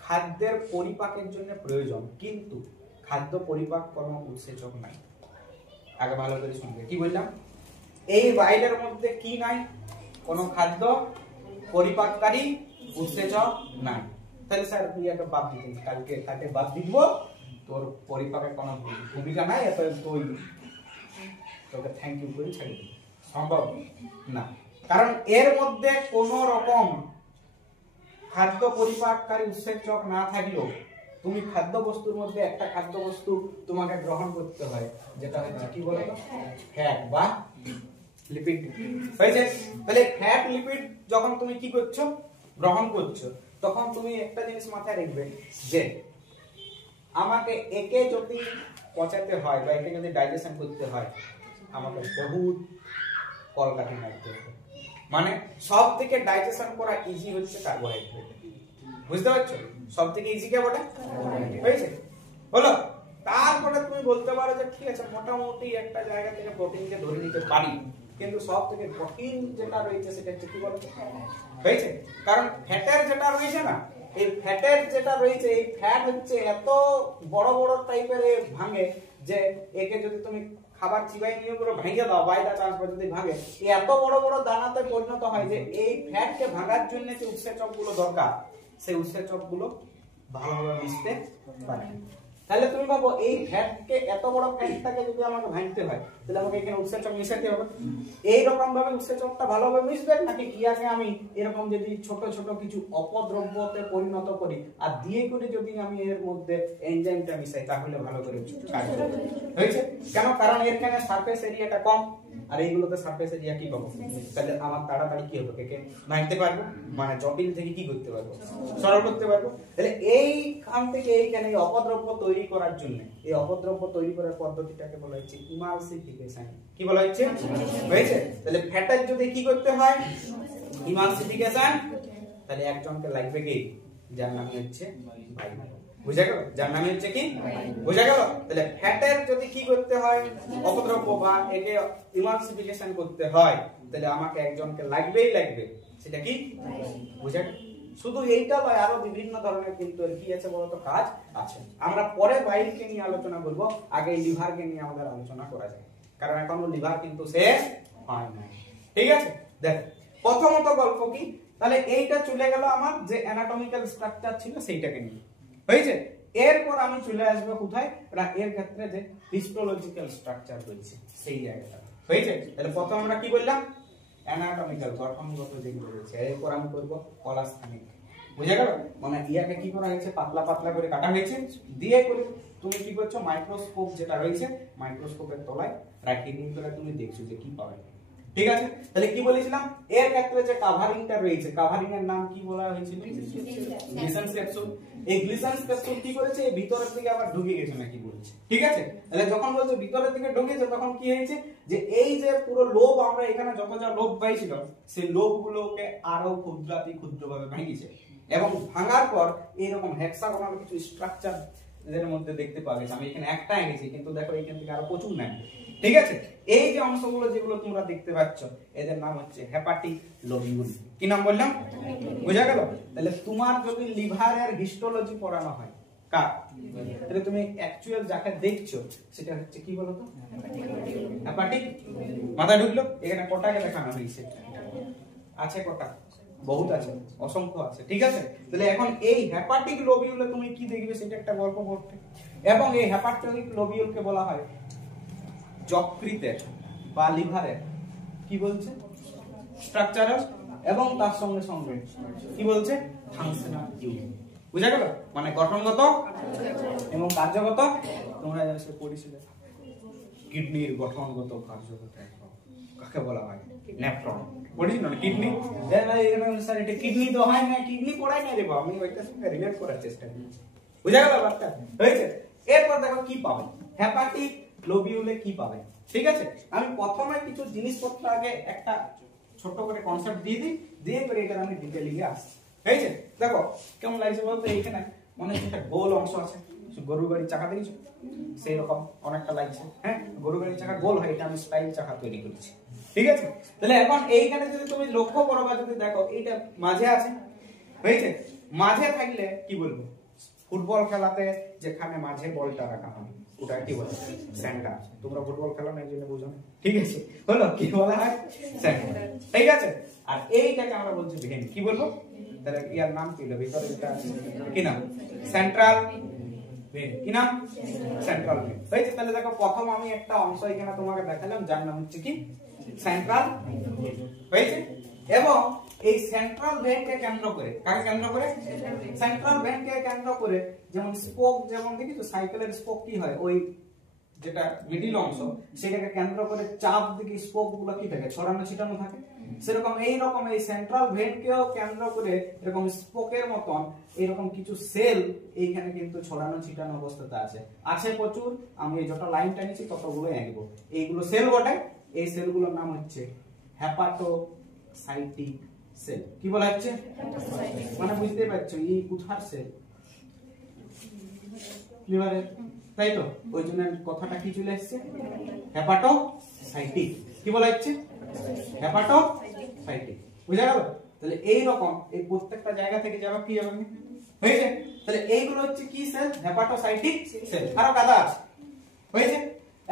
খাদ্যের পরিপাকের জন্য প্রয়োজন, কিন্তু খাদ্য পরিপাক কোনো উৎসেচক নাই। আগে ভালো করে শুনবে, কি বললাম? এই বাইলের মধ্যে কি নাই? কোনো খাদ্য পরিপাককারী উৎসেচক নাই। তাহলে স্যার তুই একটা বাদ দিতে, কালকে তাকে বাদ দিব, তোর পরিপাকের কোনো ভূমিকা নাই, এত তুই তোকে থ্যাংক ইউ করে ছেড়ে দিবি, সম্ভব না। কারণ এর মধ্যে কোনো রকম খাদ্য পরিপাককারী উৎসেচক না থাকলেও তুমি খাদ্য বস্তুর মধ্যে একটা খাদ্য বস্তু তোমাকে গ্রহণ করতে হয়, যেটা হচ্ছে কি বলতো? ফ্যাট বা লিপিড। হয়েছে? তাহলে ফ্যাট লিপিড যখন তুমি কি করছো? গ্রহণ করছো, তখন তুমি একটা জিনিস মাথায় রাখবে যে আমাকে একে যদি পচাতে হয় বা একে যদি ডাইজেশন করতে হয়, আমাকে বহুত কলকাঠি মারতে হবে। মানে সব থেকে ডাইজেশন করা ইজি হচ্ছে কার্বোহাইড্রেট। বুঝতে পারছো? সব থেকে ইজি কে বটে? হয়েছে? হলো? তারপরে তুমি বলতে পারো যে ঠিক আছে, মোটামুটি একটা জায়গা থেকে প্রোটিনকে ধরে নিতে পারি, কিন্তু সব থেকে কঠিন যেটা রয়েছে সেটা হচ্ছে কি বলতো? হয়েছে? কারণ ফ্যাটের যেটা রয়েছে না, এই ফ্যাটের যেটা রয়েছে, এই ফ্যাট হচ্ছে এত বড় বড় টাইপের ভাঙে যে একে যদি তুমি খাবার চিবাই নিয়ে পুরো ভেঙে দাও, বাইদা চান্স পর যদি ভাঙে, এত বড় বড় দানাতে পরিণত হয় যে এই ফ্যাটকে ভাঙার জন্য যে উৎসেচক গুলো দরকার, সেই উৎসেচক গুলো ভালোভাবে মিশতে পারে। তাহলে তুমি ভাবো এই ফ্যাটকে, এত বড় ফ্যাটটাকে যদি আমাকে ভাঙতে হয়, তাহলে আমাকে এখানে উৎসেচক মিশাতে হবে। এই রকম ভাবে উৎসেচকটা ভালোভাবে মিশবে নাকি ইয়াকে আমি এরকম যদি ছোট ছোট কিছু অপদ্রব্যতে পরিণত করি আর দিয়ে করে যদি আমি এর মধ্যে এনজাইমটা মিশাই, তাহলে ভালো করে কাজ করবে। হয়েছে? কেন? কারণ এখানে সারফেস এরিয়াটা কম, আর এইগুলোতে সারফেস এরিয়া কি পাবো? তাহলে আমার তাড়াতাড়ি কি হবে? কেকে ভাঙতে পারবো, মানে জটিল থেকে কি করতে পারবো? সরল করতে পারবো। তাহলে এইখান থেকে এইখানে অপদ্রব্য তৈরি করার জন্য, এই অপদ্রব্য তৈরি করার পদ্ধতিটাকে বলা হচ্ছে ইমালসিফিকেশন। কি বলা হচ্ছে? হয়েছে? তাহলে ফ্যাটের যদি কি করতে হয়? ইমালসিফিকেশন। তাহলে একজনকে লাগবে কি? যার নাম হচ্ছে বাইল। বুঝা গেল? যার নাম হচ্ছে কি? বুঝা গেল? তাহলে ফ্যাটের যদি কি করতে হয়? অপদ্রব্য বা একে ইমালসিফিকেশন করতে হয়, তাহলে আমাকে একজনকে লাগবেই লাগবে। সেটা কি? বুঝা গেল? শুধু এইটা নয়, আরো বিভিন্ন ধরনের কিন্তু এর কি আছে বলতো? কাজ আছে। আমরা পরে বাইলকে নিয়ে আলোচনা করব, আগে লিভারকে নিয়ে আমাদের আলোচনা করা যায়, কারণ এখনো লিভার কিন্তু শেষ হয় না। ঠিক আছে? দেখ প্রথমত গল্প কি, তাহলে এইটা চলে গেল আমার যে অ্যানাটমিক্যাল স্ট্রাকচার ছিল সেইটাকে নিয়ে। হয়েছে? এরপর আমি চলে আসবো কোথায়? এর ক্ষেত্রে যে হিস্টোলজিক্যাল স্ট্রাকচার রয়েছে সেই জায়গাটা। হয়েছে? তাহলে প্রথম আমরা কি বললাম? অ্যানাটমিক্যাল গঠনগত যেগুলো রয়েছে এরপর আমি করব কলাস্থানিক। বুঝে গেল? মানে ইয়াকে কি করা হয়েছে, পাতলা পাতলা করে কাটা হয়েছে, দিয়ে করে তুমি কি করছো, মাইক্রোস্কোপ যেটা রয়েছে মাইক্রোস্কোপের তলায় রাখি নিয়ে করে তুমি দেখছো যে কি পাবে। ঠিক আছে, তাহলে কি বলেছিলাম, এর ক্ষেত্রে যে কাভারিংটা রয়েছে, কাভারিং এর নাম কি বলা হয়েছিল, গ্লিসান্স ক্যাপসুল। এই গ্লিসান্স ক্যাপসুল কি করেছে, এই ভিতরের দিকে আবার ঢুকে গেছে নাকি বলছে। ঠিক আছে, তাহলে যখন বলছে ভিতরের দিকে ঢুকেছে তখন কি হয়েছে, যে এই যে পুরো লোব আমরা এখানে যত যা লোব পাইছিল সেই লোবগুলোকে আরো ক্ষুদ্রাতি ক্ষুদ্রভাবে ভেঙেছে এবং ভাঙার পর এইরকম হেক্সাগোনাল কিছু স্ট্রাকচার এর মধ্যে দেখতে পাওয়া গেছে। আমি এখানে একটা এনেছি কিন্তু দেখো এখান থেকে আরো প্রচুর নেই। ঠিক আছে, এই যে অংশগুলো যেগুলো তোমরা দেখতে পাচ্ছ এদের নাম হচ্ছে হেপাটিক লোবিউল। কি নাম বললাম, বুঝা গেল? তাহলে তোমার যদি লিভারের হিস্টোলজি পড়ানো হয় কার, তাহলে তুমি অ্যাকচুয়াল যাকে দেখছো সেটা হচ্ছে কি বলো তো, হেপাটিক। মাথা ঢুকলো? এখানে কটাকে দেখানো হয়েছে, আছে কটা, বহুত আছে, অসংখ্য আছে। ঠিক আছে, তাহলে এখন এই হেপাটিক লোবিউলে তুমি কি দেখবে সেটা একটা গল্প পড়তে, এবং এই হেপাটিক লোবিউলকে বলা হয় যকৃতের বা লিভারের কি বলছে স্ট্রাকচারাল, এবং তার সঙ্গে সঙ্গে কি বলছে ফাংশনাল ইউনিট। বুঝা গেল? মানে গঠনগত এবং কার্যগত। তোমরা এসে পড়েছিলে কিডনির গঠনগত কার্যগত কাকে বলা হয়, নেফ্রন পড়ি না, কিডনি। স্যার এটা কিডনি তো হয় না, কিডনি পড়াই না রে বাবা, আমি ওইটার সঙ্গে রিলেট করার চেষ্টা করি। বুঝা গেল ব্যাপারটা? হয়েছে? এরপর দেখো কি পাবে হেপাটিক লোবিউলে কি পাবে। ঠিক আছে, আমি প্রথমে কিছু জিনিসপত্র আগে একটা ছোট করে কনসেপ্ট দিয়ে দিই, দিয়ে করে এটা আমি ডিটেইলিং এ আসছি। হয়েছে? দেখো কেমন লাগছে বলতো, এইখানে মনে হচ্ছে একটা গোল অংশ আছে, গরু গাড়ির চাকা দেখেছো সেই রকম অনেকটা লাগছে। হ্যাঁ, গরু গাড়ির চাকা গোল হয়, এটা আমি স্টাইল চাকা তৈরি করেছি। ঠিক আছে, তাহলে এখন এইখানে যদি তুমি লক্ষ্য করো বা যদি দেখো এইটা মাঝে আছে। হয়েছে? মাঝে থাকলে কি বলবো, ফুটবল খেলাতে যেখানে মাঝে বলটা রাখা হয় ওটা কি বলে, সেন্টার। তোমরা ফুটবল খেলা না, এই জন্য বুঝো না। ঠিক আছে, হলো কি বলা হয়, সেন্টার। ঠিক আছে, আর এইটাকে আমরা বলছি ভেন। কি বলবো তাহলে, ইয়ার নাম কি হলো, ভিতরে যেটা কি নাম, সেন্ট্রাল ভেন। কি নাম, সেন্ট্রাল ভেন। হয়েছে? তাহলে দেখো প্রথম আমি একটা অংশ এখানে তোমাকে দেখালাম যার নাম হচ্ছে কি সেন্ট্রাল ভেন। হয়েছে? এবং এই সেন্ট্রাল ভেনকে কেন্দ্র করে, কাকে কেন্দ্র করে, সেন্ট্রাল ভেনকে কেন্দ্র করে, যেমন স্পোক, যেমন দেখি তো সাইকেলের স্পোক কি হয়, ওই যেটা মিডল অংশ সেটাকে কেন্দ্র করে চাপ দিকে স্পোক গুলো কি থাকে, ছড়ানো ছিটানো থাকে। সেরকম এই রকম এই সেন্ট্রাল ভেনকেও কেন্দ্র করে এরকম স্পোকের মতন এরকম কিছু সেল এইখানে কিন্তু ছড়ানো ছিটানো অবস্থাতে আছে প্রচুর। আমি যত লাইন টানিছি ততগুলো আঁকবো। এইগুলো সেল বটে, এই সেলগুলোর নাম হচ্ছে হেপাটোসাইটিক সেল। কি বলা হচ্ছে, মানে বুঝতে পারছো এই কোথার সেল, লিভারের, তাই তো? ওই জন্য কথাটা কি চলে আসছে, হেপাটোসাইটিক। কি বলা হচ্ছে, হেপাটোসাইটিক। বুঝা গেল? তাহলে এই রকম এই প্রত্যেকটা জায়গা থেকে যাবে কি যাবে, হয়েছে? তাহলে এইগুলো হচ্ছে কি সেল, হেপাটোসাইটিক সেল। আরো কাদা আছে। হয়েছে?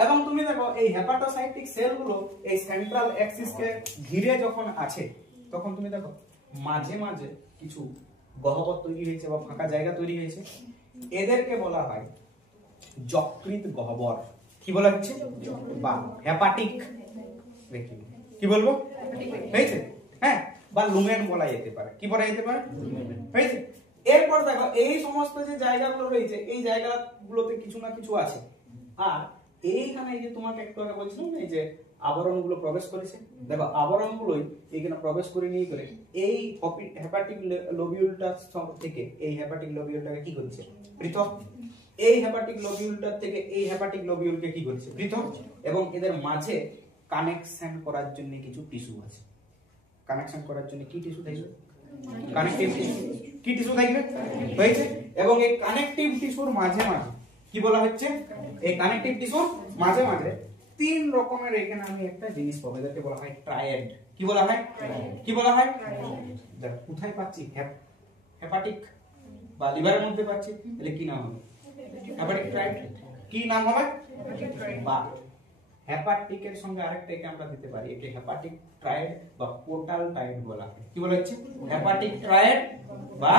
এবং তুমি দেখো এই হেপাটোসাইটিক সেলগুলো এই সেন্ট্রাল অ্যাক্সিসকে ঘিরে যখন আছে তখন তুমি দেখো মাঝে মাঝে কিছু গহ্বর তৈরি হয়েছে বা ফাঁকা জায়গা তৈরি হয়েছে, এদেরকে বলা হয় যকৃত গহ্বর। কি বলা হচ্ছে, বা হেপাটিক, কি বলবো, হয়েছে? হ্যাঁ, বা লুমেন বলা যেতে পারে। কি বলা যেতে পারে, হয়েছে? এরপর দেখো এই সমস্ত যে জায়গাগুলো রয়েছে এই জায়গাগুলোতে কিছু না কিছু আছে। আর এইখানে এই যে তোমাকে একটু আগে বলছিলাম না, এই যে আবরণগুলো প্রবেশ করেছে, দেখো আবরণগুলোই এখানে প্রবেশ করে নিয়ে করে এই হেপাটিক লোবিউলটা থেকে এই হেপাটিক লোবিউলটাকে কি করছে, পৃথক। এই হেপাটিক লোবিউলটার থেকে এই হেপাটিক লোবিউলকে কি করছে, পৃথক। এবং এদের মাঝে কানেকশন করার জন্য কিছু টিস্যু আছে। কানেকশন করার জন্য কি টিস্যু থাকবে, কানেকটিভ টিস্যু। কি টিস্যু থাকবে, হয়েছে? এবং এই কানেকটিভ টিস্যুর মাঝে মাঝে কি বলা হচ্ছে, এই কানেকটিভ টিস্যুর মাঝে মাঝে তিন রকমের এখানে আমি একটা জিনিস পাবো, এদেরকে বলা হয় ট্রায়েড। কি বলা হয়, কি বলা হয়, দেখো কোথায় পাচ্ছি, হেপাটিক বা লিভারের মধ্যে পাচ্ছি, তাহলে কি নাম হবে, হেপাটিক ট্রায়েড। কি নাম হবে, বা হেপাটিকের সঙ্গে আরেকটা একে আমরা দিতে পারি, একে হেপাটিক ট্রায়েড বা পোর্টাল ট্রায়েড বলা হয়। কি বলা হচ্ছে, হেপাটিক ট্রায়েড বা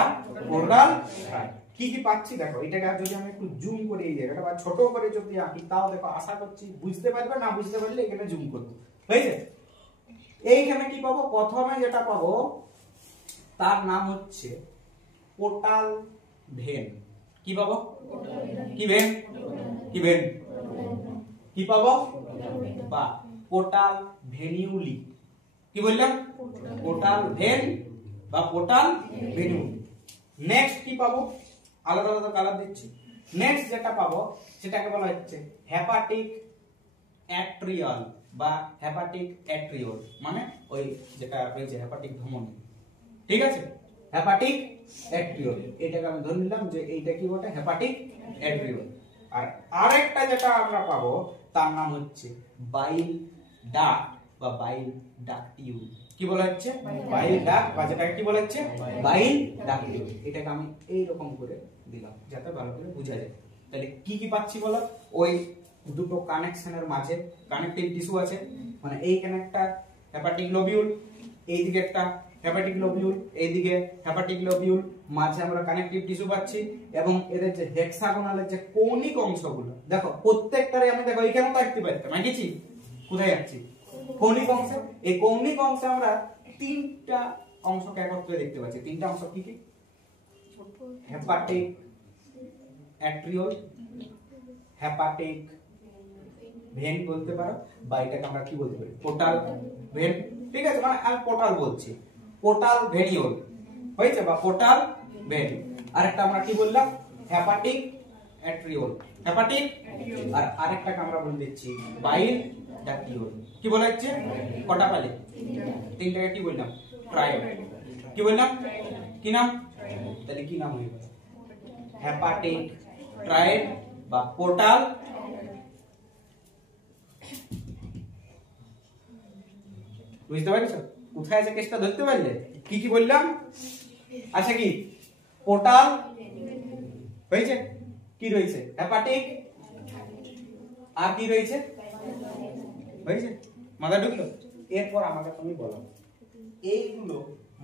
পোর্টাল ট্রায়েড। কি কি পাচ্ছি দেখো, এটাকে যদি আমি একটু জুম করে এই জায়গাটা বা ছোট করে যদি আঁকি তাও দেখো আশা করছি বুঝতে পারবে, না বুঝতে পারলে এখানে জুম করব। হয়েছে? এইখানে কি পাবো, প্রথমে যেটা পাবো তার নাম হচ্ছে পোর্টাল ভেন। কি পাবো, কি ভেন, কি ভেন, কি পাবো বা পোর্টাল ভেনিউলি। কি বললাম, পোর্টাল ভেন বা পোর্টাল ভেনিউলি। নেক্সট কি পাবো, আলাদা আলাদা কালার দিচ্ছি। নেক্সট যেটা পাবো সেটাকে বলা হচ্ছে হেপাটিক অ্যাট্রিয়াল বা হেপাটিক অ্যাট্রিওল, মানে ওই যেটা রয়েছে হেপাটিক ধমনী। ঠিক আছে, হেপাটিক অ্যাট্রিওল, এটাকে আমি ধরে নিলাম যে এইটা কি বটে, হেপাটিক অ্যাট্রিওল। আর আরেকটা যেটা আমরা পাবো তার নাম হচ্ছে বাইল ডাক্ট বা বাইল ডাকটিউল। কি বলা হচ্ছে, বাইল ডাক্ট বা যেটাকে কি বলা হচ্ছে বাইল ডাকটিউল। এটাকে আমি এই রকম করে দিলাম যাতে ভালো করে বোঝা যায়। তাহলে কি কি পাচ্ছি বলো, ওই দুটো কানেকশনের মাঝে কানেকটিভ টিস্যু আছে, মানে এইখানে একটা হেপাটিক লোবিউল, এইদিকে একটা হেপাটিক লোবিউল, এইদিকে হেপাটিক লোবিউল, মাঝে আমরা কানেকটিভ টিস্যু পাচ্ছি। এবং এদের যে হেক্সাগোনালের যে কৌণিক অংশগুলো দেখো প্রত্যেকটারে আমি দেখো এখানে দেখতে পাচ্ছি, মাগিছি কোথায় যাচ্ছি, কৌণিক অংশে। এই কৌণিক অংশে আমরা তিনটা অংশকে একত্রে দেখতে পাচ্ছি। তিনটা অংশ কি কি, হেপাটিক অ্যাট্রিওল, হেপাটিক ভেন বলতে পারো, বা এটাকে আমরা কি বলতে পারি, পোর্টাল ভেন। ঠিক আছে, মানে আমি পোর্টাল বলছি, পোর্টাল ভেনিওল হয়েছে বা পোর্টাল ভেন। আরেকটা আমরা কি বললাম, হেপাটিক অ্যাট্রিওল, হেপাটিক, আর আরেকটাকে আমরা বলে দিচ্ছি বাইল ডাকটিউল। কি বলা হচ্ছে, কটা পালে, তিনটাকে কি বললাম, ট্রায়াড। কি বললাম, কি নাম, তাহলে কি নাম হয়ে গেল, হেপাটিক ট্রায়াড বা পোর্টাল। বুঝতে পারছো কোথায় আছে কেসটা, ধরতে পারলে কি কি বললাম। আচ্ছা কি পোর্টাল হয়েছে, কি রয়েছে হেপাটিক, আর কি রয়েছে হয়েছে, মাথা ঢুকলো। এরপর আমাকে তুমি বলো, এইগুলো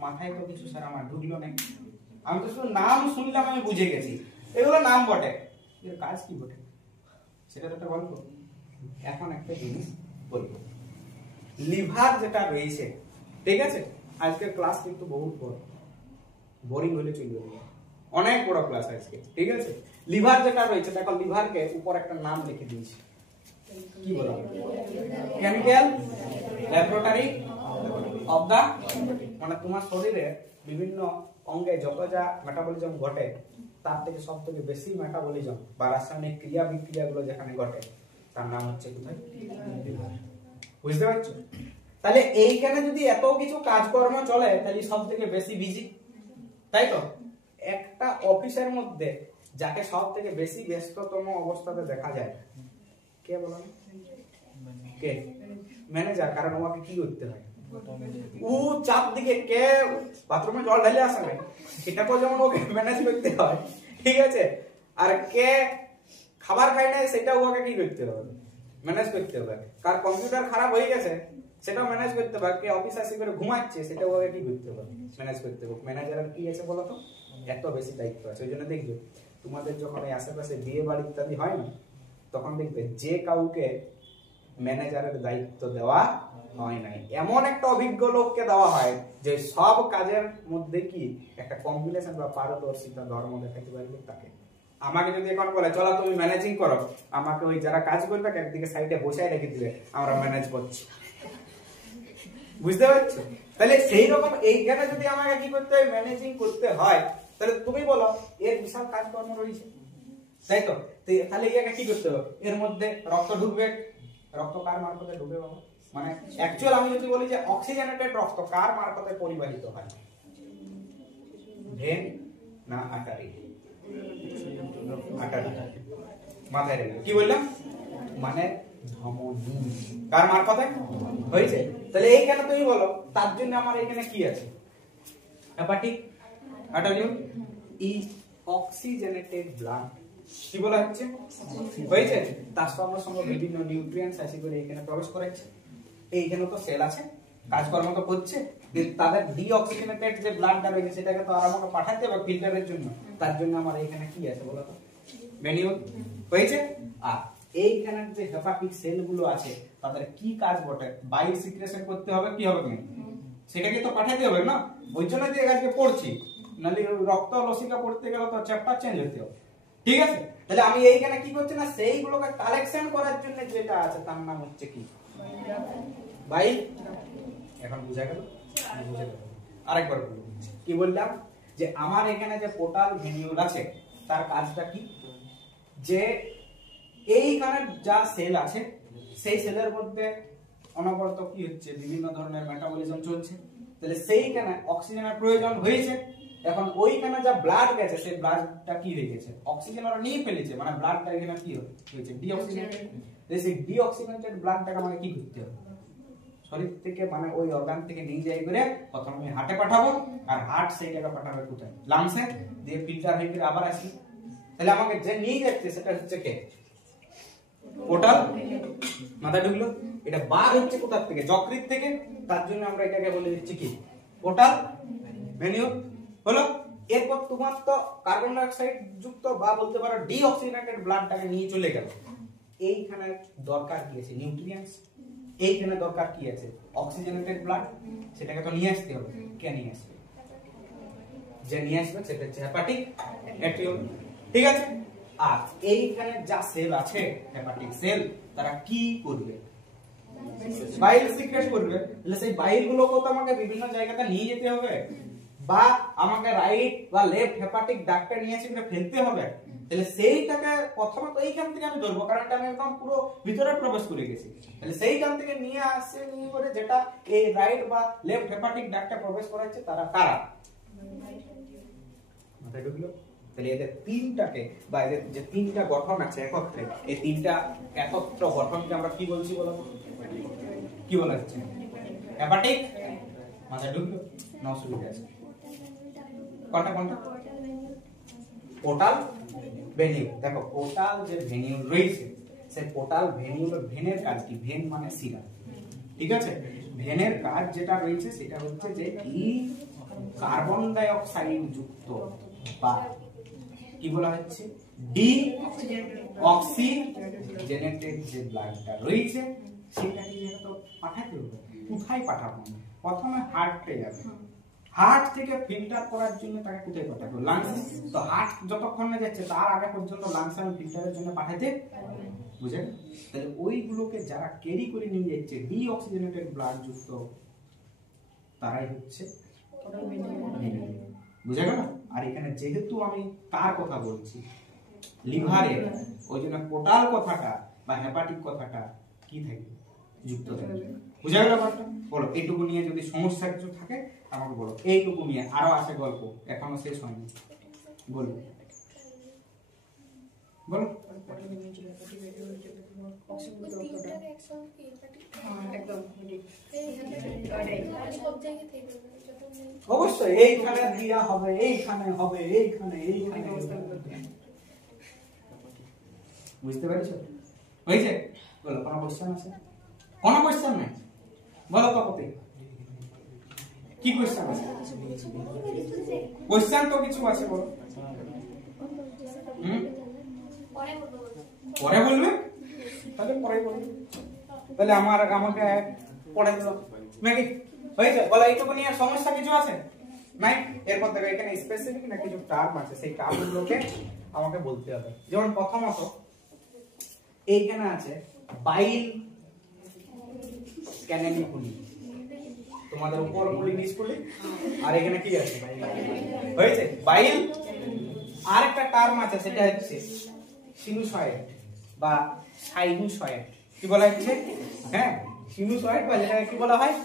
মাথায় তো কিছু স্যার আমার ঢুকলো না, আমি তো শুধু নাম শুনলাম, আমি বুঝে গেছি এগুলো নাম বটে, এর কাজ কি বটে সেটা তো একটা গল্প। এখন একটা জিনিস বলবো, লিভার যেটা রয়েছে, ঠিক আছে, আজকের ক্লাস কিন্তু বহুত বড়, বোরিং হলে চলবে না, অনেক বড় ক্লাস আজকে। ঠিক আছে, লিভার যেটা রয়েছে দেখো, লিভারকে উপর একটা নাম লিখে দিয়েছি, কি বলা, কেমিক্যাল ল্যাবরেটরি অফ দা, মানে তোমার শরীরে বিভিন্ন অঙ্গে যত যা মেটাবলিজম ঘটে তার থেকে সব থেকে বেশি মেটাবলিজম বা রাসায়নিক ক্রিয়া বিক্রিয়াগুলো যেখানে ঘটে তার নাম হচ্ছে কোথায়, লিভার। বুঝতে পারছো, তাহলে এইখানে যদি এত কিছু কাজকর্ম চলে তাহলে সব থেকে বেশি বিজি, তাই তো। একটা অফিসের মধ্যে যাকে সব থেকে বেশি ব্যস্ততম অবস্থাতে দেখা যায় কে বলো, কে, ম্যানেজার। কারণ ওকে কি করতে হয়, ও চাপ দিকে কে বাথরুমে জল ঢেলে আসবে সেটাকেও যেমন ওকে ম্যানেজ করতে হয়, ঠিক আছে। আর কে খাবার খায় না সেটাও ওকে কি করতে হবে, ম্যানেজ করতে হবে। কার কম্পিউটার খারাপ হয়ে গেছে সেটাও ম্যানেজ করতে হবে। কে অফিস আসি করে ঘুমাচ্ছে সেটাও ওকে কি করতে হবে, ম্যানেজ করতে হবে। ম্যানেজারের কি আছে বলো তো, এত বেশি দায়িত্ব আছে। ওই জন্য দেখবে তোমাদের যখন এই আশেপাশে বিয়ে বাড়ি ইত্যাদি হয় না, তখন দেখবে যে কাউকে ম্যানেজারের দায়িত্ব দেওয়া হয় নাই, এমন একটা অভিজ্ঞ লোককে দেওয়া হয় যে সব কাজের মধ্যে কি একটা কম্বিনেশন বা পারদর্শিতা ধর্ম দেখাতে পারবে তাকে। আমাকে যদি এখন বলে চলো তুমি ম্যানেজিং করো, আমাকে ওই যারা কাজ করবে একদিকে সাইডে বসায় রেখে দিবে, আমরা ম্যানেজ করছি। বুঝতে পারছো, তাহলে সেই রকম এইখানে যদি আমাকে কি করতে হয়, ম্যানেজিং করতে হয়, তাহলে তুমি বলো এর বিশাল কাজকর্ম রয়েছে, তাই তো। তাহলে ইয়াকে কি করতে হবে, এর মধ্যে রক্ত ঢুকবে, রক্ত কার মারফতে ঢুকবে বাবা, মানে অ্যাকচুয়াল আমি যদি বলি যে অক্সিজেনেটেড রক্ত কার মারফতে পরিবাহিত হয়, ভেন না আর্টারি, আর্টারি মাথায় রেখে কি বললাম, মানে ধমনী কার মারফতে হয়েছে। তাহলে এইখানে তুমি বলো তার জন্য আমার এখানে কি আছে, hepatic arteriole is oxygenated blood. কি বলা হচ্ছে হয়েছে, তার সঙ্গে সঙ্গে বিভিন্ন নিউট্রিয়েন্টস আসি করে এখানে প্রবেশ করেছে। এইখানে তো সেল আছে, কাজকর্ম তো করছে, তাদের ডিঅক্সিজেনেটেড যে ব্লাডটা রয়েছে সেটাকে তো আর আমাকে পাঠাতে হবে ফিল্টারের জন্য। তার জন্য আমার এখানে কি আছে বলো তো, ভেনিউল হয়েছে। আর এইখানে যে হেপাটিক সেলগুলো আছে তাদের কি কাজ বটে? বাইল সিক্রেশন করতে হবে, কি হবে তুমি সেটাকে তো পাঠাইতে হবে না, ওই জন্য যে আজকে পড়ছি, নালে রক্ত লসিকা পড়তে গেলে তো চ্যাপ্টার চেঞ্জ হতে হবে। ঠিক আছে, তাহলে আমি এইখানে কি করছি না, সেইগুলোকে কালেকশন করার জন্য যেটা আছে তার নাম হচ্ছে কি বাইল। এখন বুঝা গেল? বুঝা গেল? আরেকবার বলুন, কি বললাম যে আমার এখানে যে পোর্টাল ভেনিউল আছে তার কাজটা কি, যে এইখানে যা সেল আছে সেই সেলের মধ্যে অনবরত কি হচ্ছে, বিভিন্ন ধরনের মেটাবলিজম চলছে, তাহলে সেইখানে অক্সিজেনের প্রয়োজন হয়েছে। এখন ওইখানে যা ব্লাড গেছে সেই ব্লাডটা কি হয়ে গেছে, অক্সিজেন ওরা নিয়ে ফেলেছে, মানে ব্লাডটা এখানে কি হয়েছে, ডিঅক্সিজেনেটেড। সেই ডিঅক্সিজেনেটেড ব্লাডটাকে আমাকে কি করতে হবে, শরীর থেকে মানে ওই অর্গান থেকে নিয়ে যাই করে প্রথমে আমি হার্টে পাঠাবো, আর হার্ট সেই জায়গা পাঠাবে কোথায়, লাংসে, দিয়ে ফিল্টার হয়ে করে আবার আসি। তাহলে আমাকে যে নিয়ে যাচ্ছে সেটা হচ্ছে কে, পোর্টাল। মাথা ঢুকলো? এটা বার হচ্ছে কোথা থেকে, যকৃৎ থেকে, তার জন্য আমরা এটাকে বলে দিচ্ছি কি পোর্টাল ভেনিউল হলো। এরপর তোমার তো কার্বন ডাই অক্সাইড যুক্ত বা বলতে পারো ডিঅক্সিজেনেটেড ব্লাডটাকে নিয়ে চলে গেল, এইখানে দরকার কি আছে, নিউট্রিয়েন্টস। এইখানে দরকার কি আছে, অক্সিজেনেটেড ব্লাড, সেটাকে তো নিয়ে আসতে হবে। কে নিয়ে আসবে, যে নিয়ে আসবে সেটা হচ্ছে হেপাটিক অ্যাট্রিওল। ঠিক আছে, আর এইখানে যা সেল আছে হেপাটিক সেল, তারা কি করবে, বাইল সিক্রেট করবে। তাহলে সেই বাইল গুলোকে তো আমাকে বিভিন্ন জায়গাতে নিয়ে যেতে হবে, বা আমাকে রাইট বা লেফট হেপাটিক ডাক্টে নিয়ে এসে ফেলতে হবে। তাহলে সেইটাকে প্রথমে তো এইখান থেকে আমি ধরবো, কারণ আমি একদম পুরো ভিতরে প্রবেশ করে গেছি। তাহলে সেইখান থেকে নিয়ে আসছে, নিয়ে করে যেটা এই রাইট বা লেফট হেপাটিক ডাক্টে প্রবেশ করাচ্ছে তারা কারা, মাথায় ঢুকলো? তাহলে এদের তিনটাকে বা এদের যে তিনটা গঠন আছে একত্রে, এই তিনটা একত্র গঠনকে আমরা কি বলছি বলো, কি বলা হচ্ছে, হেপাটিক। মাথায় ঢুকলো না? অসুবিধা আছে? কোনটা কোনটা? পোর্টাল ভেনিউল। দেখো পোর্টাল যে ভেনিউল রয়েছে, সেই পোর্টাল ভেনিউলের ভেনের কাজ কি, ভেন মানে শিরা। ঠিক আছে, ভেনের কাজ যেটা রয়েছে সেটা হচ্ছে যে এই কার্বন ডাই অক্সাইড যুক্ত বা কি বলা হচ্ছে ডি অক্সিজেনেটেড যে ব্লাডটা রয়েছে সেটাকে যেটা পাঠাতে হবে, কোথায় পাঠাবো, প্রথমে হার্টে যাবে, হার্ট থেকে ফিল্টার করার জন্য তাকে কোথায় পাঠাবো, লাংস। তো হার্ট যতক্ষণ না যাচ্ছে তার আগে পর্যন্ত লাংস আমি ফিল্টারের জন্য পাঠাতে, বুঝলেন? তাহলে ওইগুলোকে যারা ক্যারি করে নিয়ে যাচ্ছে ডি অক্সিজেনেটেড ব্লাড যুক্ত, তারাই হচ্ছে, বুঝা গেল? আর এখানে যেহেতু আমি কার কথা বলছি, লিভারের, ওই জন্য পোর্টাল কথাটা বা হেপাটিক কথাটা কি থাকবে, যুক্ত থাকবে। বুঝা গেল ব্যাপারটা? বলো এইটুকু নিয়ে যদি সমস্যা কিছু থাকে আমাকে বলো, এইটুকু নিয়ে আরো আছে গল্প, এখনো শেষ হয়নি, বলো বলো। অবশ্যই এইখানে দিয়া হবে, এইখানে হবে, এইখানে এইখানে, বুঝতে পেরেছো? হয়েছে? বলো কোনো কোশ্চেন আছে? কোনো কোশ্চেন নাই? বলো তো কত কি কোশ্চেন আছে? কোশ্চেন তো কিছু আছে, বলো। পরে বলবে? তাহলে পরে বলবে। তাহলে আমাকে পড়ে দিল নাকি? হয়েছে? বলো এইটুকু নিয়ে সমস্যা কিছু আছে নাই? এরপর দেখো এখানে স্পেসিফিক না কিছু টার্ম আছে, সেই টার্মগুলোকে আমাকে বলতে হবে। যেমন প্রথমত এইখানে আছে বাইল ক্যানেলিকুলি, তোমাদের উপর গুলি নিচ গুলি, আর এখানে কি আছে, হয়েছে বাইল। আর একটা টার্ম আছে সেটা হচ্ছে সিনুসয়েড বা সাইনুসয়েড, কি বলা হচ্ছে, হ্যাঁ সিনুসয়েড বা যেটা কি বলা হয়।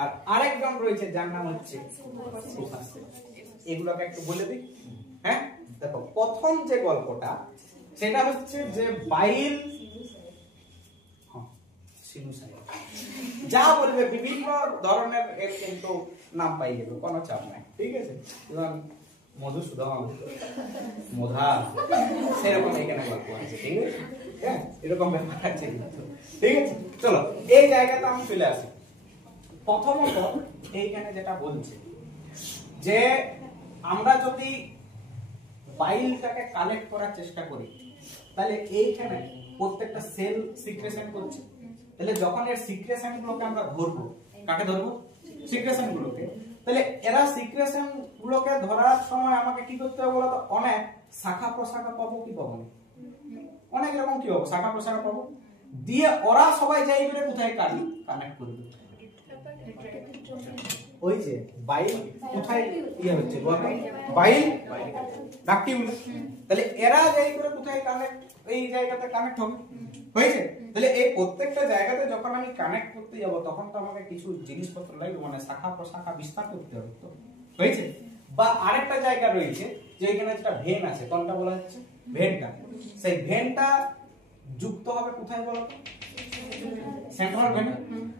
আর আরেকজন রয়েছে যার নাম হচ্ছে সুপারসেট। এগুলোকে একটু বলে দিই। হ্যাঁ দেখো প্রথম যে গল্পটা সেটা হচ্ছে যে বাইল সিনুসয়েড, যা বলবে বিভিন্ন ধরনের এর কিন্তু নাম পাই যাবে, কোনো চাপ নাই। ঠিক আছে, যেমন মধুসূদন, মধা, সেরকম এখানে গল্প আছে। ঠিক আছে, হ্যাঁ এরকম ব্যাপার আছে। ঠিক আছে, চলো এই জায়গাটা আমি চলে আসি। প্রথমত এইখানে যেটা বলছে যে আমরা যদি বাইলটাকে কালেক্ট করার চেষ্টা করি তাহলে এইখানে প্রত্যেকটা সেল সিক্রেশন করছে। তাহলে যখন এর সিক্রেশন গুলোকে আমরা ধরবো, কাকে ধরবো? সিক্রেশন গুলোকে। তাহলে এরা সিক্রেশন গুলোকে ধরার সময় আমাকে কি করতে হবে বলতো? অনেক শাখা প্রশাখা পাবো কি পাবো না? অনেক রকম কি পাবো? শাখা প্রশাখা পাবো। দিয়ে ওরা সবাই যাইবে কোথায় কানেক্ট করবে? ওই যে বাইল কোথায় ইয়ে হচ্ছে বলতো? বাইল ডাকটিউল। তাহলে এরা যাইবে কোথায় কানেক্ট? এই জায়গাতে কানেক্ট হবে। হয়েছে? তাহলে এই প্রত্যেকটা জায়গাতে যখন আমি কানেক্ট করতে যাব তখন তো আমাকে কিছু জিনিসপত্র লাগবে, মানে শাখা প্রশাখা বিস্তার করতে হবে তো। হয়েছে? বা আরেকটা জায়গা রয়েছে যে এখানে একটা ভেন আছে, কোনটা বলা হচ্ছে? ভেনটা। সেই ভেনটা যুক্ত হবে কোথায় বলো তো? Central vein.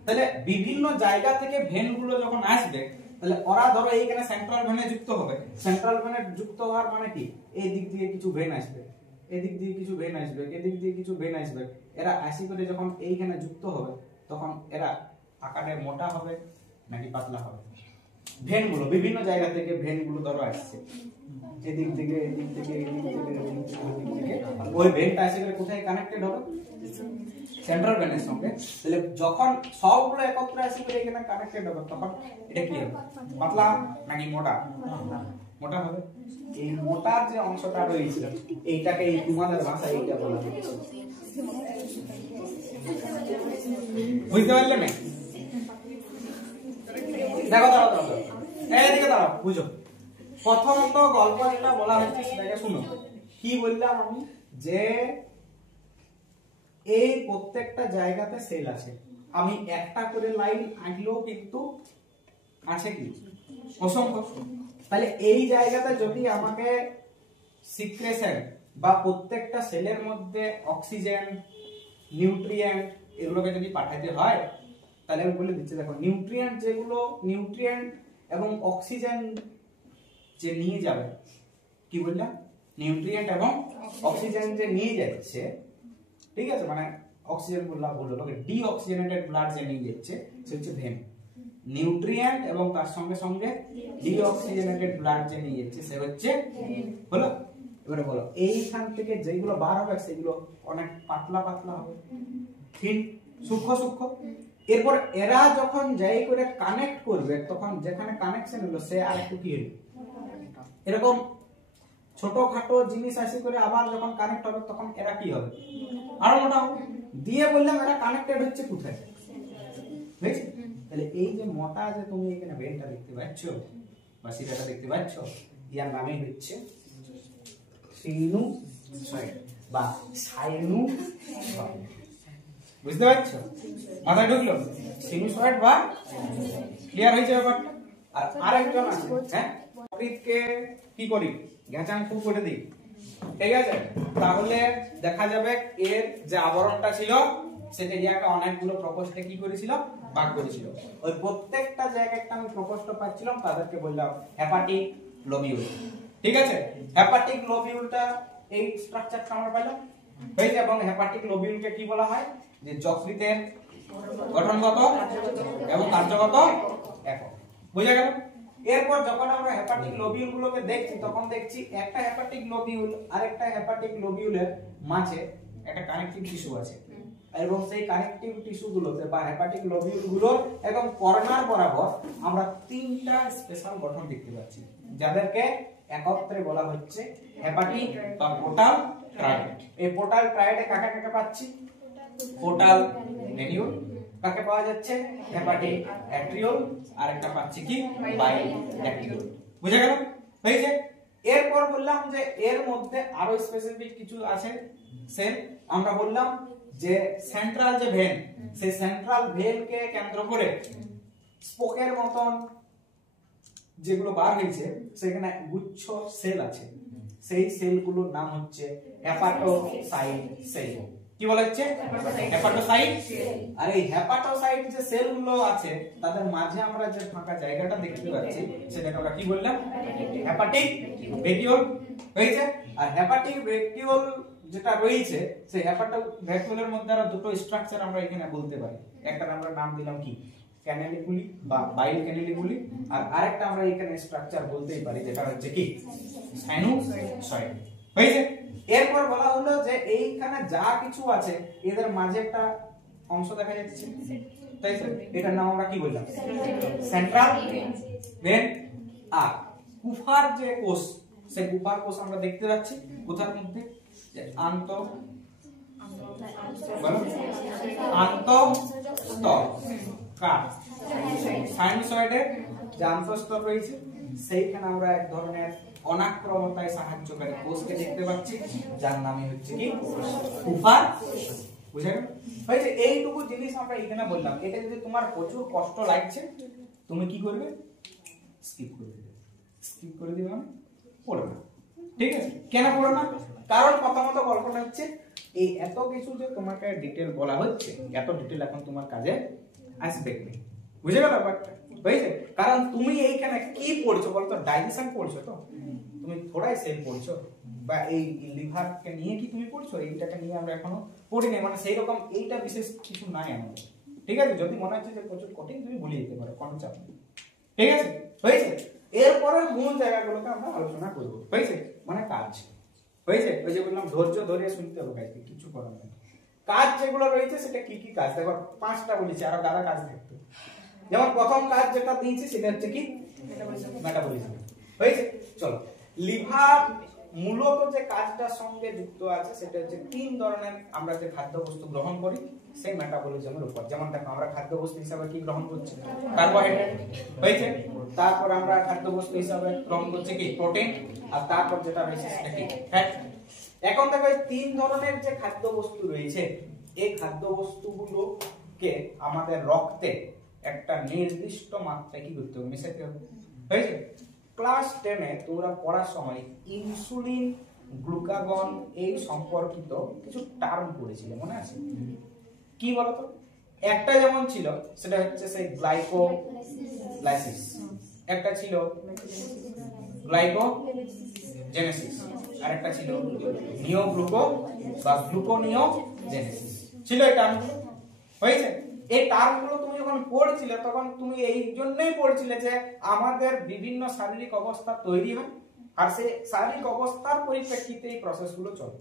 তাহলে বিভিন্ন জায়গা থেকে ভেন গুলো যখন আসবে তাহলে ওরা ধরো এইখানে সেন্ট্রাল ভেনে যুক্ত হবে। সেন্ট্রাল ভেনে যুক্ত হওয়ার মানে কি? এই দিক দিয়ে কিছু ভেন আসবে, এদিক দিয়ে কিছু ভেন আসবে, এদিক দিয়ে কিছু ভেন আসবে। এরা আসি করে যখন এইখানে যুক্ত হবে তখন এরা আকারে মোটা হবে নাকি পাতলা হবে? ভেন গুলো বিভিন্ন জায়গা থেকে ভেন গুলো ধরো আসছে, এদিক থেকে এদিক থেকে এদিক থেকে এদিক থেকে, ওই ভেনটা আসে করে কোথায় কানেক্টেড হবে? সেন্ট্রাল ভেনের সঙ্গে। তাহলে যখন সবগুলো একত্রে আসে করে এখানে কানেক্টেড হবে তখন এটা কি হবে? পাতলা নাকি মোটা? মোটা হবে। এই মোটার যে অংশটা রয়েছে এইটাকে এই তোমাদের ভাষায় এইটা বলা হচ্ছে। বুঝতে পারলে না? দেখো দাঁড়াও, এইদিকে দাঁড়াও, বুঝো। প্রথমত গল্প যেটা বলা হচ্ছে সেটাকে শুনো। কি বললাম আমি? যে এই প্রত্যেকটা জায়গাতে সেল আছে। আমি একটা করে লাইন আঁকলেও কিন্তু আছে কি? অসংখ্য। তাহলে এই জায়গাতে যদি আমাকে সিক্রেশন বা প্রত্যেকটা সেলের মধ্যে অক্সিজেন, নিউট্রিয়েন্ট এগুলোকে যদি পাঠাতে হয় তাহলে আমি বলে দিচ্ছি, দেখো নিউট্রিয়েন্ট যেগুলো, নিউট্রিয়েন্ট এবং অক্সিজেন যে নিয়ে যাবে, কি বললাম? নিউট্রিয়েন্ট এবং অক্সিজেন যে নিয়ে যাচ্ছে, ঠিক আছে, মানে অক্সিজেন বললাম বললো ডি অক্সিজেনেটেড ব্লাড যে নিয়ে যাচ্ছে সে হচ্ছে ভেন। নিউট্রিয়েন্ট এবং তার সঙ্গে সঙ্গে ডি অক্সিজেনেটেড ব্লাড যে নিয়ে যাচ্ছে সে হচ্ছে হলো। এবারে বলো এইখান থেকে যেগুলো বার হবে সেগুলো অনেক পাতলা পাতলা হবে, ঠিক সূক্ষ্ম সূক্ষ্ম। এরপর এরা যখন যাই করে কানেক্ট করবে তখন যেখানে কানেকশন হলো সে আর একটু কি হলো, এরকম ছোটখাটো জিনিস আসি করে আবার যখন কানেক্ট হবে তখন এরা কি হবে? আরো মোটা হবে। দিয়ে বললাম এরা কানেক্টেড হচ্ছে কোথায়? বুঝেছো? তাহলে এই যে মোটা যে তুমি এখানে ভেনটা দেখতে পাচ্ছ বা সিরাটা দেখতে পাচ্ছ, ইয়ার নামই হচ্ছে সিনুসয়েড বা সাইনুসয়েড। বুঝতে পারছো? মাথায় ঢুকলো? সিনুসয়েড বা ক্লিয়ার হয়েছে ব্যাপারটা? আর আরেকজন আছে, হ্যাঁ, প্রকৃতকে কি করি? ঘেঁচাং খুব করে দিই, ঠিক আছে? তাহলে দেখা যাবে এর যে আবরণটা ছিল সেটা এরিয়াকে অনেকগুলো প্রকোষ্ঠে কি করেছিল? ভাগ করেছিল। ওই প্রত্যেকটা জায়গায় একটা আমি প্রকোষ্ঠ পাচ্ছিলাম, তাদেরকে বললাম হেপাটিক লোবিউল। ঠিক আছে? হেপাটিক লোবিউলটা এই স্ট্রাকচারটা আমরা পেলাম, হয়েছে? এবং হেপাটিক লোবিউলকে কি বলা হয়? যে যকৃতের গঠনগত এবং কার্যগত একক। বুঝা গেল? এরপর যখন আমরা হেপাটিক লোবিউল গুলোকে দেখছি তখন দেখছি একটা হেপাটিক লোবিউল আরেকটা হেপাটিক লোবিউলের মাঝে একটা কানেক্টিভ টিস্যু আছে, এবং সেই কানেক্টিভ টিস্যু গুলোতে বা হেপাটিক লোবিউল গুলোর একদম কর্নার বরাবর আমরা তিনটা স্পেশাল গঠন দেখতে পাচ্ছি, যাদেরকে একত্রে বলা হচ্ছে হেপাটিক বা পোর্টাল ট্রায়েড। এই পোর্টাল ট্রায়েডে কাকে কাকে পাচ্ছি? পোর্টাল ভেনিউল, কাকে পাওয়া যাচ্ছে? হেপাটিক অ্যাট্রিওল, আর একটা পাচ্ছি কি? বাইল ড্যাকটিউল। বুঝা গেল? হয়েছে? এরপর বললাম যে এর মধ্যে আরো স্পেসিফিক কিছু আছে সেল। আমরা বললাম যে সেন্ট্রাল যে ভেন, সেই সেন্ট্রাল ভেনকে কেন্দ্র করে স্পোকের মতন যেগুলো বার হয়েছে সেখানে গুচ্ছ সেল আছে। সেই সেলগুলোর নাম হচ্ছে হেপাটোসাইট সেল। কি বলা হচ্ছে? হেপাটোসাইট। আর এই হেপাটোসাইট যে সেলগুলো আছে তাদের মাঝে আমরা যে ফাঁকা জায়গাটা দেখতে পাচ্ছি সেটাকে আমরা কি বললাম? হেপাটিক ভ্যাকুইউল। হয়েছে? আর হেপাটিক ভ্যাকুইউল যেটা রয়েছে সেই হেপাটিক ভ্যাকুইউলের মধ্যে আরো দুটো স্ট্রাকচার আমরা এখানে বলতে পারি। একটা আমরা নাম দিলাম কি? ক্যানেলিকুলি বা বাইল ক্যানেলিকুলি, আর আরেকটা আমরা এখানে স্ট্রাকচার বলতেই পারি যেটা হচ্ছে কি? সাইনুসয়েড। হয়েছে? এরপর বলা হলো যে এইখানে যা কিছু আছে এদের মাঝে একটা অংশ দেখা যাচ্ছে, তাই তো? এটার নাম আমরা কি বললাম? Central when. আর কুফার যে কোষ, সেই কুফার কোষ আমরা দেখতে পাচ্ছি কোথার মধ্যে? আন্তঃস্তর কার সাইনুসয়েডের যে আন্তঃস্তর রয়েছে সেইখানে আমরা এক ধরনের অনাক্রমতায় সাহায্যকারী কোষকে দেখতে পাচ্ছি, যার নামই হচ্ছে কি কুফার। বুঝা গেল? ভাই যে এইটুকু জিনিস আমরা এখানে বললাম, এটা যদি তোমার প্রচুর কষ্ট লাগছে তুমি কি করবে? স্কিপ করে দিবে। স্কিপ করে দিবে মানে পড়বে না, ঠিক আছে? কেন পড়বে না? কারণ প্রথমত গল্পটা হচ্ছে এই এত কিছু যে তোমাকে ডিটেইল বলা হচ্ছে, এত ডিটেইল এখন তোমার কাজে আসবে না। বুঝে গেল ব্যাপারটা? বুঝেছে? কারণ তুমি এইখানে কি পড়ছো বলতো? ডাইজেশন পড়ছো তো, তুমি থোড়াই সেল পড়ছো, বা এই লিভারকে নিয়ে কি তুমি পড়ছো? এইটাকে নিয়ে আমরা এখনো পড়ি না, মানে সেই রকম এইটা বিশেষ কিছু নাই আমাদের, ঠিক আছে? যদি মনে হচ্ছে যে প্রচুর কঠিন তুমি ভুলে যেতে পারো, কোনো চাপ নেই, ঠিক আছে? হয়েছে? এরপরে মূল জায়গাগুলোকে আমরা আলোচনা করবো, হয়েছে? মানে কাজ, হয়েছে? ওই যে বললাম ধৈর্য ধরে শুনতে হবে, গাইতে কিছু করার নেই। কাজ যেগুলো রয়েছে সেটা কি কি কাজ দেখো, 5টা বলেছি, আরো দাদা কাজ থাকতো। যেমন প্রথম কাজ যেটা দিয়েছি সেটা হচ্ছে কি মেটাবলিজম, হয়েছে? চলো, লিভার মূলত যে কাজটার সঙ্গে যুক্ত আছে সেটা হচ্ছে 3 ধরনের আমরা যে খাদ্যবস্তু গ্রহণ করি সেই মেটাবলিজমের উপর। যেমন দেখো আমরা খাদ্যবস্তু হিসেবে কি গ্রহণ করছি? কার্বোহাইড্রেট, হয়েছে? তারপর আমরা খাদ্যবস্তু হিসেবে গ্রহণ করছি কি প্রোটিন, আর তারপর যেটা রয়েছে সেটা কি ফ্যাট। এখন দেখো এই 3 ধরনের যে খাদ্যবস্তু রয়েছে এই খাদ্যবস্তুগুলোকে আমাদের রক্তে একটা নির্দিষ্ট মাত্রায় কি করতে হবে? মেশাতে হবে, হয়েছে? ক্লাস 10-এ তোমরা পড়ার সময় ইনসুলিন, গ্লুকাগন এই সম্পর্কিত কিছু টার্ম পড়েছিলে, মনে আছে? কি বলতো? একটা যেমন ছিল সেটা হচ্ছে সেই গ্লাইকোলাইসিস, একটা ছিল গ্লাইকোজেনেসিস, আর একটা ছিল নিওগ্লুকো বা গ্লুকোনিওজেনেসিস, ছিল এই টার্মগুলো, হয়েছে? এই টার্মগুলো তুমি যখন পড়ছিলে তখন তুমি এই জন্যই পড়ছিলে যে আমাদের বিভিন্ন শারীরিক অবস্থা তৈরি হয় আর সেই শারীরিক অবস্থার পরিপ্রেক্ষিতে এই প্রসেসগুলো চলে।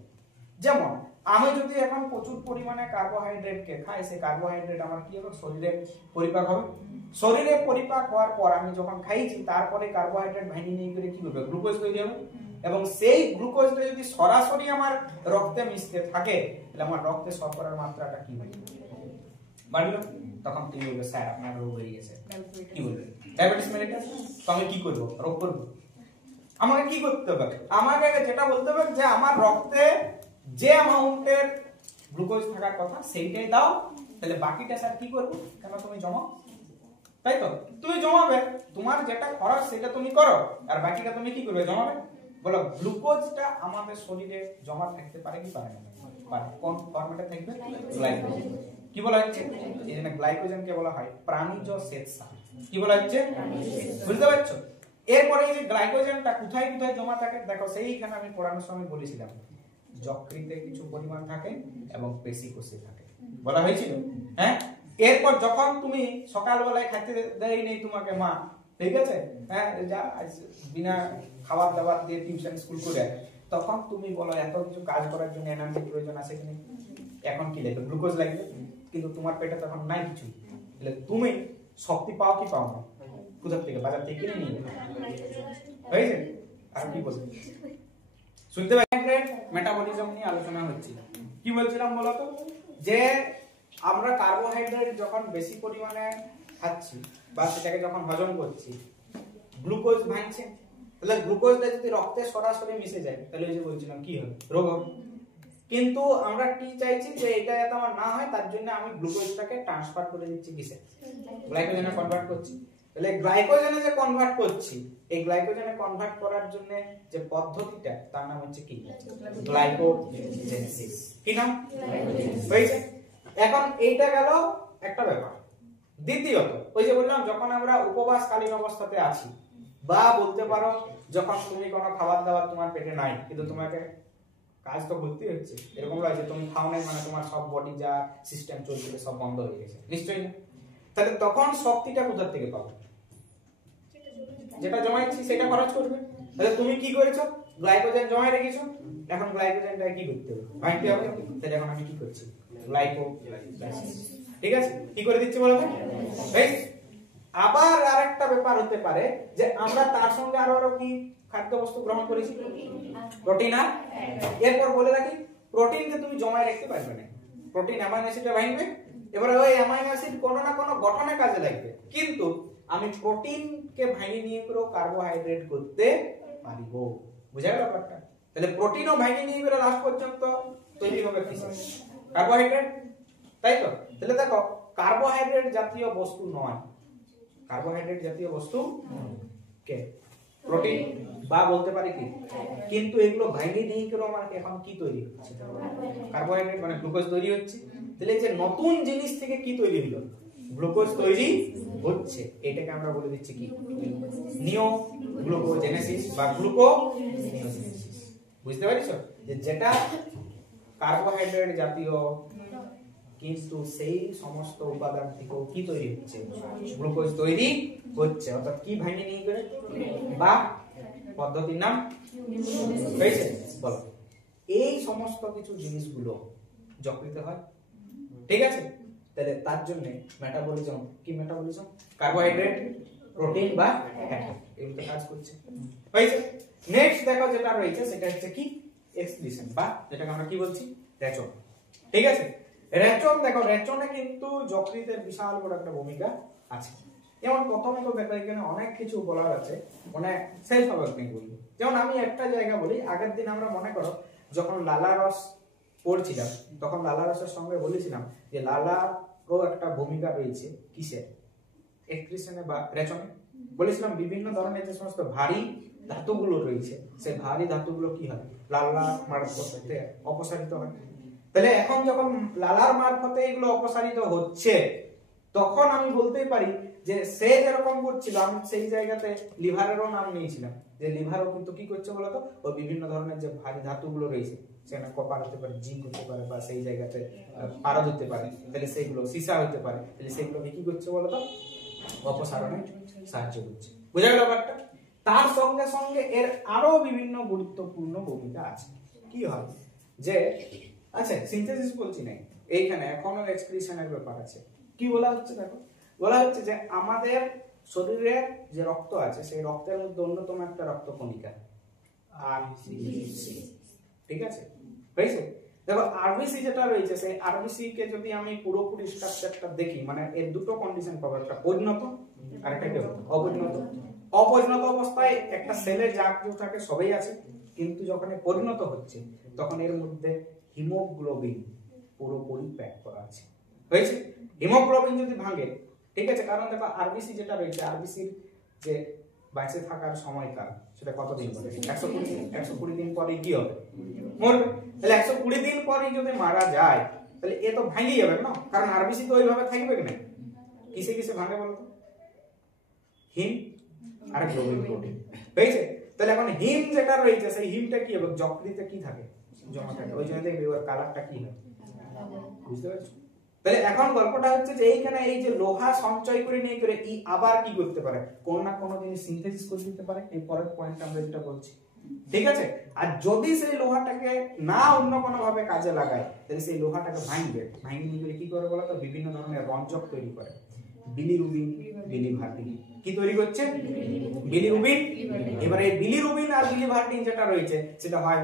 যেমন আমি যদি এখন প্রচুর পরিমাণে কার্বোহাইড্রেটকে খাই, সেই কার্বোহাইড্রেট আমার কি হবে? শরীরে পরিপাক হবে। শরীরে পরিপাক হওয়ার পর আমি যখন খাইছি তারপরে কার্বোহাইড্রেট ভেঙে নিয়ে করে কি হবে? গ্লুকোজ তৈরি হবে, এবং সেই গ্লুকোজটা যদি সরাসরি আমার রক্তে মিশতে থাকে তাহলে আমার রক্তে শর্করার মাত্রাটা কি হবে? বাড়লো। তখন তুমি বলবে স্যার আপনার রোগ হয়ে গেছে, কি বলবে? Diabetes mellitus. তো আমি কি করব? রোগ করব? আমাকে কি করতে হবে? আমাকে যেটা বলতে হবে যে আমার রক্তে যে অ্যামাউন্টের গ্লুকোজ থাকার কথা সেইটাই দাও, তাহলে বাকিটা স্যার কি করব? কেন তুমি জমাও, তাই তো? তুমি জমাবে, তোমার যেটা খরচ সেটা তুমি করো, আর বাকিটা তুমি কি করবে? জমাবে। বলো গ্লুকোজটা আমাদের শরীরে জমা থাকতে পারে কি পারে না? পারে। কোন ফরম্যাটে থাকবে? গ্লাইকোজেন। কি বলা হচ্ছে? এই জন্য গ্লাইকোজেনকে বলা হয় প্রাণীজ শ্বেতসার। কি বলা হচ্ছে? বুঝতে পারছো? এরপরে এই যে গ্লাইকোজেনটা কোথায় কোথায় জমা থাকে দেখো, সেইখানে আমি পড়ানোর সময় বলেছিলাম যকৃতে কিছু পরিমাণ থাকে এবং পেশি কোষে থাকে, বলা হয়েছিল, হ্যাঁ? এরপর যখন তুমি সকালবেলায় খেতে দেয় নেই তোমাকে মা, ঠিক আছে, হ্যাঁ, যা বিনা খাবার দাবার দিয়ে টিউশন স্কুল করে, তখন তুমি বলো এত কিছু কাজ করার জন্য এনার্জি প্রয়োজন আছে কিনা? এখন কি লাগবে? গ্লুকোজ লাগবে, কিন্তু তোমার পেটে তখন নাই কিছু, তাহলে তুমি শক্তি পাও কি পাও না? কোথা থেকে? বাজার থেকে কিনে নিয়ে, হয়েছে? আর কি বলবো? শুনতে পাই? মেটাবলিজম নিয়ে আলোচনা হচ্ছিল। কি বলছিলাম বলতো? যে আমরা কার্বোহাইড্রেট যখন বেশি পরিমাণে খাচ্ছি বা সেটাকে যখন হজম করছি, গ্লুকোজ ভাঙছে, তাহলে গ্লুকোজটা যদি রক্তে সরাসরি মিশে যায় তাহলে ওই যে বলছিলাম কি হবে? রোগ হবে। কিন্তু আমরা কি চাইছি যে এটা যাতে আমার না হয়, তার জন্য আমি গ্লুকোজটাকে ট্রান্সফার করে দিচ্ছি কিসে? গ্লাইকোজেনে কনভার্ট করছি। তাহলে গ্লাইকোজেনে যে কনভার্ট করছি, এই গ্লাইকোজেনে কনভার্ট করার জন্য যে পদ্ধতিটা তার নাম হচ্ছে কি? গ্লাইকোজেনেসিস। কি নাম? হয়েছে? এখন এইটা গেল একটা ব্যাপার। দ্বিতীয়ত ওই যে বললাম যখন আমরা উপবাসকালীন অবস্থাতে আছি, বা বলতে পারো যখন তুমি কোনো খাবার দাবার তোমার পেটে নাই কিন্তু তোমাকে কাজ তো করতে হচ্ছে, এরকম রয়েছে তুমি খাও নাই মানে তোমার সব বডি যা সিস্টেম চলছিল সব বন্ধ হয়ে গেছে, নিশ্চয়ই না? তাহলে তখন শক্তিটা কোথা থেকে পাবে? যেটা জমাইছি সেটা খরচ করবে। তাহলে তুমি কি করেছো? গ্লাইকোজেন জমায় রেখেছো, এখন গ্লাইকোজেনটা কি করতে হবে, ভাঙতে হবে। তাহলে এখন আমি কি করছি, গ্লাইকোলাইসিস। ঠিক আছে, কি করে দিচ্ছি বলো তো? আবার আরেকটা ব্যাপার হতে পারে যে আমরা তার সঙ্গে আরো কি খাদ্যবস্তু গ্রহণ করেছি, প্রোটিন। আর এরপর বলে রাখি প্রোটিনকে তুমি জমায় রাখতে পারবে না, প্রোটিন অ্যামাইনো অ্যাসিডে ভাঙবে, এবারে ওই অ্যামাইনো অ্যাসিড কোনো না কোনো গঠনে কাজে লাগবে, কিন্তু আমি প্রোটিনকে ভাঙিয়ে নিয়ে করে কার্বোহাইড্রেট করতে পারিব। বুঝা গেল ব্যাপারটা? তাহলে প্রোটিনও ভাঙিয়ে নিয়ে করে লাস্ট পর্যন্ত তৈরি হবে কি, কার্বোহাইড্রেট, তাই তো? তাহলে দেখো কার্বোহাইড্রেট জাতীয় বস্তু নয়, কার্বোহাইড্রেট জাতীয় বস্তু কে প্রোটিন বা বলতে পারি কি, কিন্তু এগুলো ভাঙিয়ে নিয়ে করে আমার এখন কি তৈরি হচ্ছে, কার্বোহাইড্রেট মানে গ্লুকোজ তৈরি হচ্ছে। তাহলে যে নতুন জিনিস থেকে কি তৈরি হলো, গ্লুকোজ তৈরি হচ্ছে, এটাকে আমরা বলে দিচ্ছি কি, নিও গ্লুকোজেনেসিস বা গ্লুকোনিওজেনেসিস। বুঝতে পারছো যে যেটা কার্বোহাইড্রেট জাতীয় কিন্তু সেই সমস্ত উপাদান থেকে কি তৈরি হচ্ছে, গ্লুকোজ তৈরি হচ্ছে, অর্থাৎ কি ভাঙিয়ে নিয়ে করে বা পদ্ধতির নাম হয়েছে বলো। এই সমস্ত কিছু জিনিসগুলো যকৃতে হয়, ঠিক আছে? তাহলে তার জন্য মেটাবলিজম কি, মেটাবলিজম কার্বোহাইড্রেট, প্রোটিন বা ফ্যাট এগুলো কাজ করছে, হয়েছে। নেক্সট দেখো যেটা রয়েছে সেটা হচ্ছে কি, এক্সক্রিশন বা যেটাকে আমরা কি বলছি, রেচন। ঠিক আছে, রেচন দেখো, রেচনে কিন্তু যকৃতের বিশাল বড় একটা ভূমিকা আছে। যেমন প্রথমে তো দেখো এখানে অনেক কিছু বলার আছে, মানে সেই সব আপনি বলবো। যেমন আমি একটা জায়গা বলি, আগের দিন আমরা মনে করো যখন লালা রস পড়ছিলাম তখন লালা রসের সঙ্গে বলেছিলাম যে লালারও একটা ভূমিকা রয়েছে কিসে, এক্সক্রিশনে বা রেচনে। বলেছিলাম বিভিন্ন ধরনের যে সমস্ত ভারী ধাতুগুলো রয়েছে সেই ভারী ধাতুগুলো কি হয়, লালার মারফতে অপসারিত হয়। তাহলে এখন যখন লালার মারফতে এগুলো অপসারিত হচ্ছে তখন আমি বলতেই পারি যে সে যেরকম করছিল আমি সেই জায়গাতে লিভারেরও নাম নিয়েছিলাম, যে লিভারও কিন্তু কি করছে বলতো, ওই বিভিন্ন ধরনের যে ভারী ধাতুগুলো রয়েছে সেখানে কপার হতে পারে, জিঙ্ক হতে পারে, বা সেই জায়গাতে পারদ হতে পারে, তাহলে সেইগুলো সীসা হতে পারে, তাহলে সেগুলোকে কি করছে বলতো, অপসারণে সাহায্য করছে। বোঝা গেল ব্যাপারটা? তার সঙ্গে সঙ্গে এর আরো বিভিন্ন গুরুত্বপূর্ণ ভূমিকা আছে। কি হয় যে আচ্ছা সিনথেসিস বলছি না, এইখানে এখনো এক্সক্রিশনের ব্যাপার আছে। কি বলা হচ্ছে দেখো, বলা হচ্ছে যে আমাদের শরীরে যে রক্ত আছে সেই রক্তের মধ্যে অন্যতম একটা রক্ত কণিকা আরবিসি। ঠিক আছে, হয়েছে? দেখো আরবিসি যেটা রয়েছে সেই আরবিসি কে যদি আমি পুরোপুরি স্ট্রাকচারটা দেখি, মানে এর দুটো কন্ডিশন পাবো, একটা পরিণত আর একটা কি অপরিণত। অপরিণত অবস্থায় একটা সেলে যা কিছু থাকে সবই আছে, কিন্তু যখন পরিণত হচ্ছে তখন এর মধ্যে হিমোগ্লোবিন পুরোপুরি প্যাক করা আছে, হয়েছে? হিমোগ্লোবিন যদি ভাঙে, ঠিক আছে, কারণ দেখো আরবিসি যেটা রয়েছে, আরবিসির যে বেঁচে থাকার সময়কাল সেটা কতদিন বলে, 120 দিন। 120 দিন পরে কি হবে, মরবে। তাহলে 120 দিন পরে যদি মারা যায় তাহলে এ তো ভাঙে যাবে না, কারণ আরবিসি তো ওইভাবে থাকবে না। কিসে কিসে ভাঙে বলতো, হিম আর গ্লোবিন প্রোটিন, হয়েছে? তাহলে এখন হিম যেটা রয়েছে সেই হিমটা কি হবে, যকৃতে কি থাকে, জমা থাকে, ওই জন্য দেখবে ওর কালারটা কি হয়, বুঝতে পারছো? তাহলে এখন গল্পটা হচ্ছে যে এইখানে এই যে লোহা সঞ্চয় করে নিয়ে করে ই আবার কি করতে পারে, কোন না কোন জিনিস সিনথেসিস করে দিতে পারে, এই পরের পয়েন্ট আমরা যেটা বলছি, ঠিক আছে? আর যদি সেই লোহাটাকে না অন্য কোনো ভাবে কাজে লাগায় তাহলে সেই লোহাটাকে ভাঙবে, ভাঙিয়ে নিয়ে কি করে বলো তো, বিভিন্ন ধরনের রঞ্জক তৈরি করে, বিলিরুবিন, বিলিভার্টিন কি তৈরি করছে, বিলিরুবিন। এবারে এই বিলিরুবিন আর বিলিভার্টিন যেটা রয়েছে সেটা হয়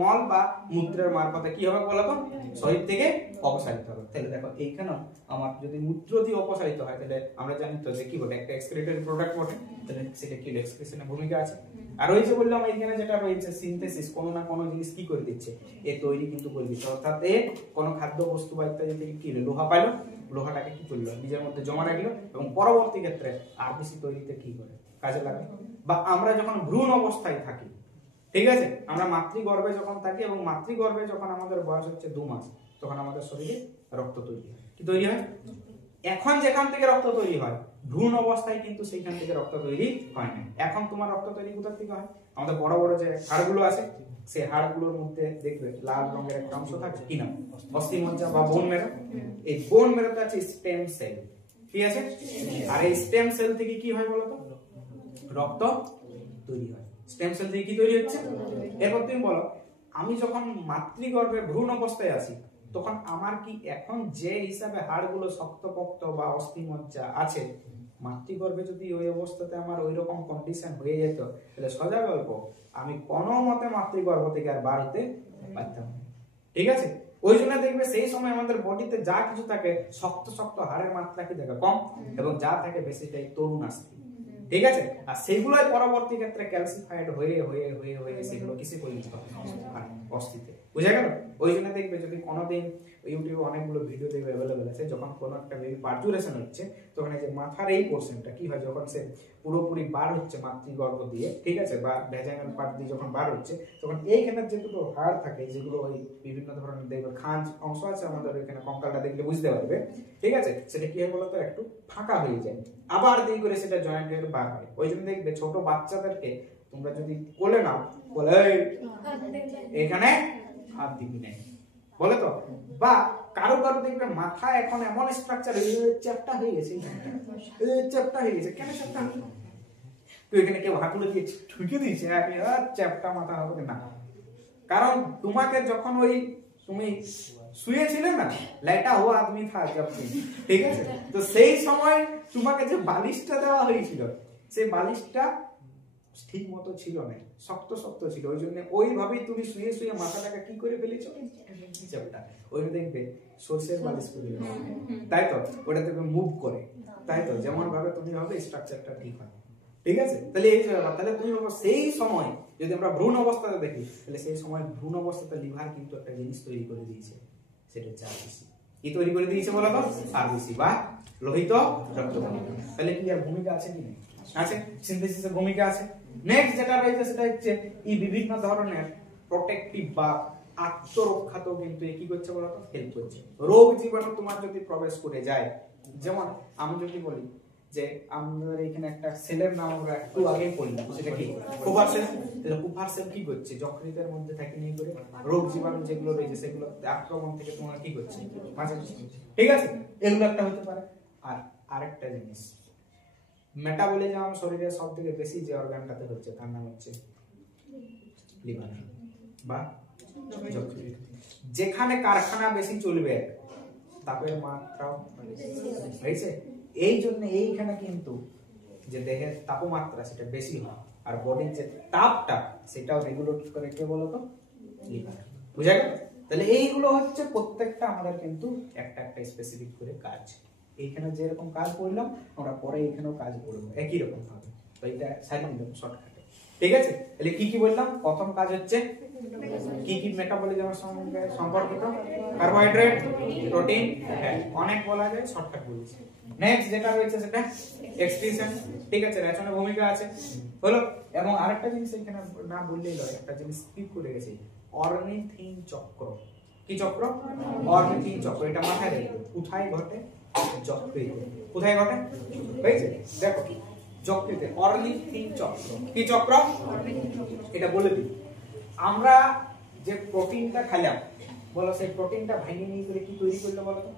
মল বা মূত্রের মারফতে কি হবে বলো তো, শরীর থেকে অপসারিত হবে। তাহলে দেখো এইখানে আমার যদি মূত্র দিয়ে অপসারিত হয় তাহলে আমরা জানি তো যে কি বলে, একটা এক্সক্রিটেড প্রোডাক্ট বটে, তাহলে সেটা কি এক্সক্রিশনের ভূমিকা আছে। আর ওই যে বললাম এইখানে যেটা রয়েছে সিনথেসিস, কোনো না কোনো জিনিস কি করে দিচ্ছে, এ তৈরি কিন্তু করে দিচ্ছে, অর্থাৎ এ কোনো খাদ্য বস্তু বা ইত্যাদি থেকে কি লোহা পাইলো, লোহাটাকে কি করলো নিজের মধ্যে জমা রাখলো এবং পরবর্তী ক্ষেত্রে আরবিসি তৈরিতে কি করে কাজে লাগে। বা আমরা যখন ভ্রূণ অবস্থায় থাকি, ঠিক আছে, আমরা মাতৃগর্ভে যখন থাকি এবং মাতৃগর্ভে যখন আমাদের বয়স হচ্ছে 2 মাস তখন আমাদের শরীরে রক্ত তৈরি হয়, কি তৈরি হয়, এখন যেখান থেকে রক্ত তৈরি হয় ভ্রূণ অবস্থায় কিন্তু সেইখান থেকে রক্ত তৈরি হয় না। এখন তোমার রক্ত তৈরি কোথা থেকে হয়, আমাদের বড় বড় যে হাড়গুলো আছে সেই হাড়গুলোর মধ্যে দেখবে লাল রঙের একটা অংশ থাকে, কি নাম, অস্থিমজ্জা বা বোন মেরু। এই বোন মেরুতে আছে স্টেম সেল, ঠিক আছে? আর এই স্টেম সেল থেকে কি হয় বলতো, রক্ত তৈরি হয়। স্টেম সেল দিয়ে কি তৈরি হচ্ছে। এরপর তুমি বলো আমি যখন মাতৃগর্ভে ভ্রূণ অবস্থায় আছি তখন আমার কি এখন যে হিসাবে হাড়গুলো শক্তপোক্ত বা অস্থিমজ্জা আছে, মাতৃগর্ভে যদি ওই অবস্থাতে আমার ওই রকম কন্ডিশন হয়ে যেত তাহলে সোজা গল্প আমি কোনো মতে মাতৃগর্ভ থেকে আর বার হতে পারতাম না। ঠিক আছে, ওই জন্য দেখবে সেই সময় আমাদের বডিতে যা কিছু থাকে শক্ত শক্ত হাড়ের মাত্রা কি থাকে কম, এবং যা থাকে বেশিটাই তরুণ আসছে। ঠিক আছে, আর সেগুলোই পরবর্তী ক্ষেত্রে ক্যালসিফাইড হয়ে হয়ে হয়ে হয়ে সেগুলো কিসে পরিণত হয়, অস্থিতে। বুঝা গেল? ওই জন্য দেখবে যদি কোনোদিন ইউটিউবে অনেকগুলো ভিডিও দেখবে অ্যাভেলেবেল আছে, যখন কোনো একটা বেবি পার্চুরেশন হচ্ছে তখন এই যে মাথার এই পোর্শনটা কি হয়, যখন সে পুরোপুরি বার হচ্ছে মাতৃগর্ভ দিয়ে, ঠিক আছে, বা ভ্যাজাইনাল পার্ট দিয়ে যখন বার হচ্ছে তখন এইখানের যে দুটো হাড় থাকে যেগুলো ওই বিভিন্ন ধরনের দেখবে খাঁজ অংশ আছে আমাদের এখানে, কঙ্কালটা দেখলে বুঝতে পারবে। ঠিক আছে, সেটা কি হয় বলতো একটু ফাঁকা হয়ে যায়, আবার দিয়ে করে সেটা জয়েন্ট হয়ে বার হয়। ওই জন্য দেখবে ছোট বাচ্চাদেরকে তোমরা যদি কোলে নাও, বলে এখানে হাত দিবি নাই বলে তো, বা কারো কারো দেখবে মাথা এখন এমন স্ট্রাকচার চ্যাপটা হয়ে গেছে, চ্যাপটা হয়ে গেছে। কেন চ্যাপটা? তুই এখানে কেউ হাতুড়ে দিয়ে ঠুকে দিয়েছে চ্যাপটা মাথা হবে না, কারণ তোমাকে যখন ওই তুমি শুয়েছিলে না, লেটা ও আদমি থা জব, ঠিক আছে, তো সেই সময় তোমাকে যে বালিশটা দেওয়া হয়েছিল সেই বালিশটা ঠিক মতো ছিল না, শক্ত শক্ত ছিল, ওই জন্য ওইভাবেই তুমি শুয়ে শুয়ে মাথাটাকে কি করে ফেলেছো চ্যাপটা। ওই দেখবে সর্ষের বালিশ করে, তাই তো, ওটা দেখবে মুভ করে, তাই তো, যেমন ভাবে তুমি ভাবে স্ট্রাকচারটা ঠিক হয়। ঠিক আছে, তাহলে এই তাহলে তুমি সেই সময় যদি আমরা ভ্রূণ অবস্থাতে দেখি তাহলে সেই সময় ভ্রূণ অবস্থাতে লিভার কিন্তু একটা জিনিস তৈরি করে দিয়েছে, সেটা হচ্ছে আরবিসি। কি তৈরি করে দিয়েছে বলো তো? আরবিসি বা লোহিত রক্তকণিকা। তাহলে কি আর ভূমিকা আছে কি নেই? আছে, সিনথেসিসের ভূমিকা আছে। নেক্সট যেটা রয়েছে সেটা হচ্ছে এই বিভিন্ন ধরনের প্রোটেক্টিভ বা আত্মরক্ষাতেও কিন্তু কি করছে বলো তো? হেল্প করছে। রোগ জীবাণু তোমার যদি প্রবেশ করে যায়, যেমন আমি যদি বলি যে আমাদের এখানে একটা সেলের নাম আমরা একটু আগে বললাম, সেটা কি কুপার সেল। তাহলে কুপার সেল কি করছে? যকৃতের মধ্যে থাকে নিয়ে করে রোগ জীবাণু যেগুলো রয়েছে সেগুলো আক্রমণ থেকে তোমার কি করছে, বাঁচাচ্ছে। ঠিক আছে, এগুলো একটা হতে পারে। আর আরেকটা জিনিস, মেটাবলিজম শরীরের সবথেকে বেশি যে অর্গানটাতে হচ্ছে তার নাম হচ্ছে লিভার বা যকৃৎ। যেখানে কারখানা বেশি চলবে তাপের মাত্রাও হয়েছে, এই জন্য এইখানে কিন্তু যে দেহের তাপমাত্রা সেটা বেশি হয়, আর বডির যে তাপটা সেটাও রেগুলেট করে কে বলতো? লিভার। বুঝা গেল? তাহলে এইগুলো হচ্ছে প্রত্যেকটা আমাদের কিন্তু একটা একটা স্পেসিফিক করে কাজ। এইখানে যেরকম কাজ করলাম আমরা পরে এখানেও কাজ করবো একই রকম ভাবে, তো এটা সারি দিলাম শর্টকাটে। ঠিক আছে, তাহলে কি কি বললাম? প্রথম কাজ হচ্ছে কি কি মেটাবলিজমের সঙ্গে সম্পর্কিত? Carbohydrate, protein, fat. অনেক বলা যায়, শর্টকাট বলেছি। নেক্সট যেটা রয়েছে সেটা এক্সক্রিশন। ঠিক আছে, রেচনের ভূমিকা আছে হলো। এবং আরেকটা জিনিস এখানে না বললেই নয়, একটা জিনিস স্কিপ করে গেছি, অর্নিথিন চক্র। কি চক্র? অর্নিথিন চক্র। এটা মাথায় রাখবে। কোথায় ঘটে? যকৃতে। কোথায় ঘটে? হয়েছে, দেখো যকৃতে অর্নিথিন চক্র। কি চক্র? এটা বলে দিই, আমরা যে প্রোটিনটা খেলাম বলো, সেই প্রোটিনটা ভেঙে নিয়ে করে কি তৈরি করলো বলো তো?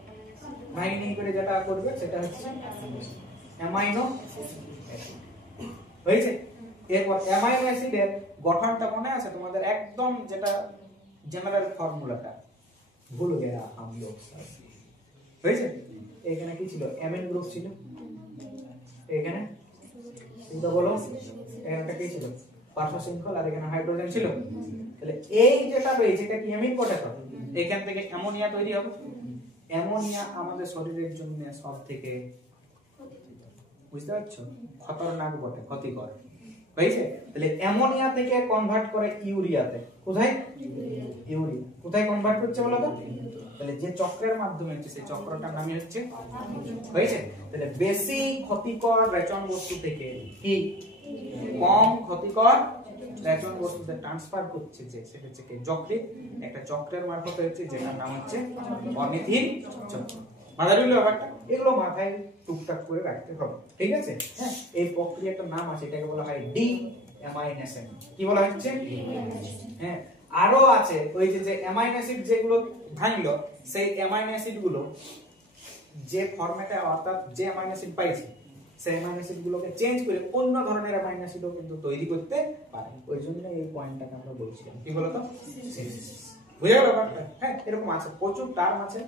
ভেঙে নিয়ে করে যেটা করবে সেটা হচ্ছে অ্যামাইনো অ্যাসিড। হয়েছে, এরপর অ্যামাইনো অ্যাসিডের গঠনটা মনে আছে তোমাদের? একদম যেটা জেনারেল ফর্মুলাটা ভুল গেয়া हम लोग। হয়েছে, এখানে কি ছিল? অ্যামিন গ্রুপ ছিল, এখানে এটা বলো এখানে কি ছিল? পার্শ্ব শৃঙ্খল, আর এখানে হাইড্রোজেন ছিল। তাহলে এই যেটা রয়েছে এটা কি অ্যামিন পটাটো, এখান থেকে অ্যামোনিয়া তৈরি হবে। অ্যামোনিয়া আমাদের শরীরের জন্য সবথেকে, বুঝতে পারছো, খতরনাক বটে, ক্ষতিকর। হয়েছে, তাহলে অ্যামোনিয়া থেকে কনভার্ট করে ইউরিয়াতে। কোথায়? ইউরিয়া। কোথায় কনভার্ট করছে বলো তো? তাহলে যে চক্রের মাধ্যমে হচ্ছে সেই চক্রটার নামই হচ্ছে। হয়েছে, তাহলে বেশি ক্ষতিকর রেচন বস্তু থেকে কি কম ক্ষতিকর রেচন বস্তুতে ট্রান্সফার করছে যে সেটা হচ্ছে যকৃৎ। একটা চক্রের মারফত হচ্ছে যেটার নাম হচ্ছে অর্নিথিন চক্র। মাথায় রইল ব্যাপারটা? এগুলো মাথায় টুকটাক করে রাখতে হবে। ঠিক আছে, হ্যাঁ, এই প্রক্রিয়াটার নাম আছে, এটাকে বলা হয় ডি অ্যামাইনেশন। কি বলা হচ্ছে? হ্যাঁ, আরো আছে ওই যে অ্যামাইনো অ্যাসিড যেগুলো ভাঙলো, সেই অ্যামাইনো অ্যাসিড গুলো যে ফরম্যাটে, অর্থাৎ যে অ্যামাইনো অ্যাসিড পাইছে সেই অ্যামাইনো অ্যাসিড গুলোকে চেঞ্জ করে অন্য ধরনের অ্যামাইনো অ্যাসিডও কিন্তু তৈরি করতে পারে। ওই জন্য এই পয়েন্টটাকে আমরা বলছিলাম কি বলতো, সিনথেসিস। বুঝে গেল ব্যাপারটা? হ্যাঁ, এরকম আছে, প্রচুর টার্ম আছে।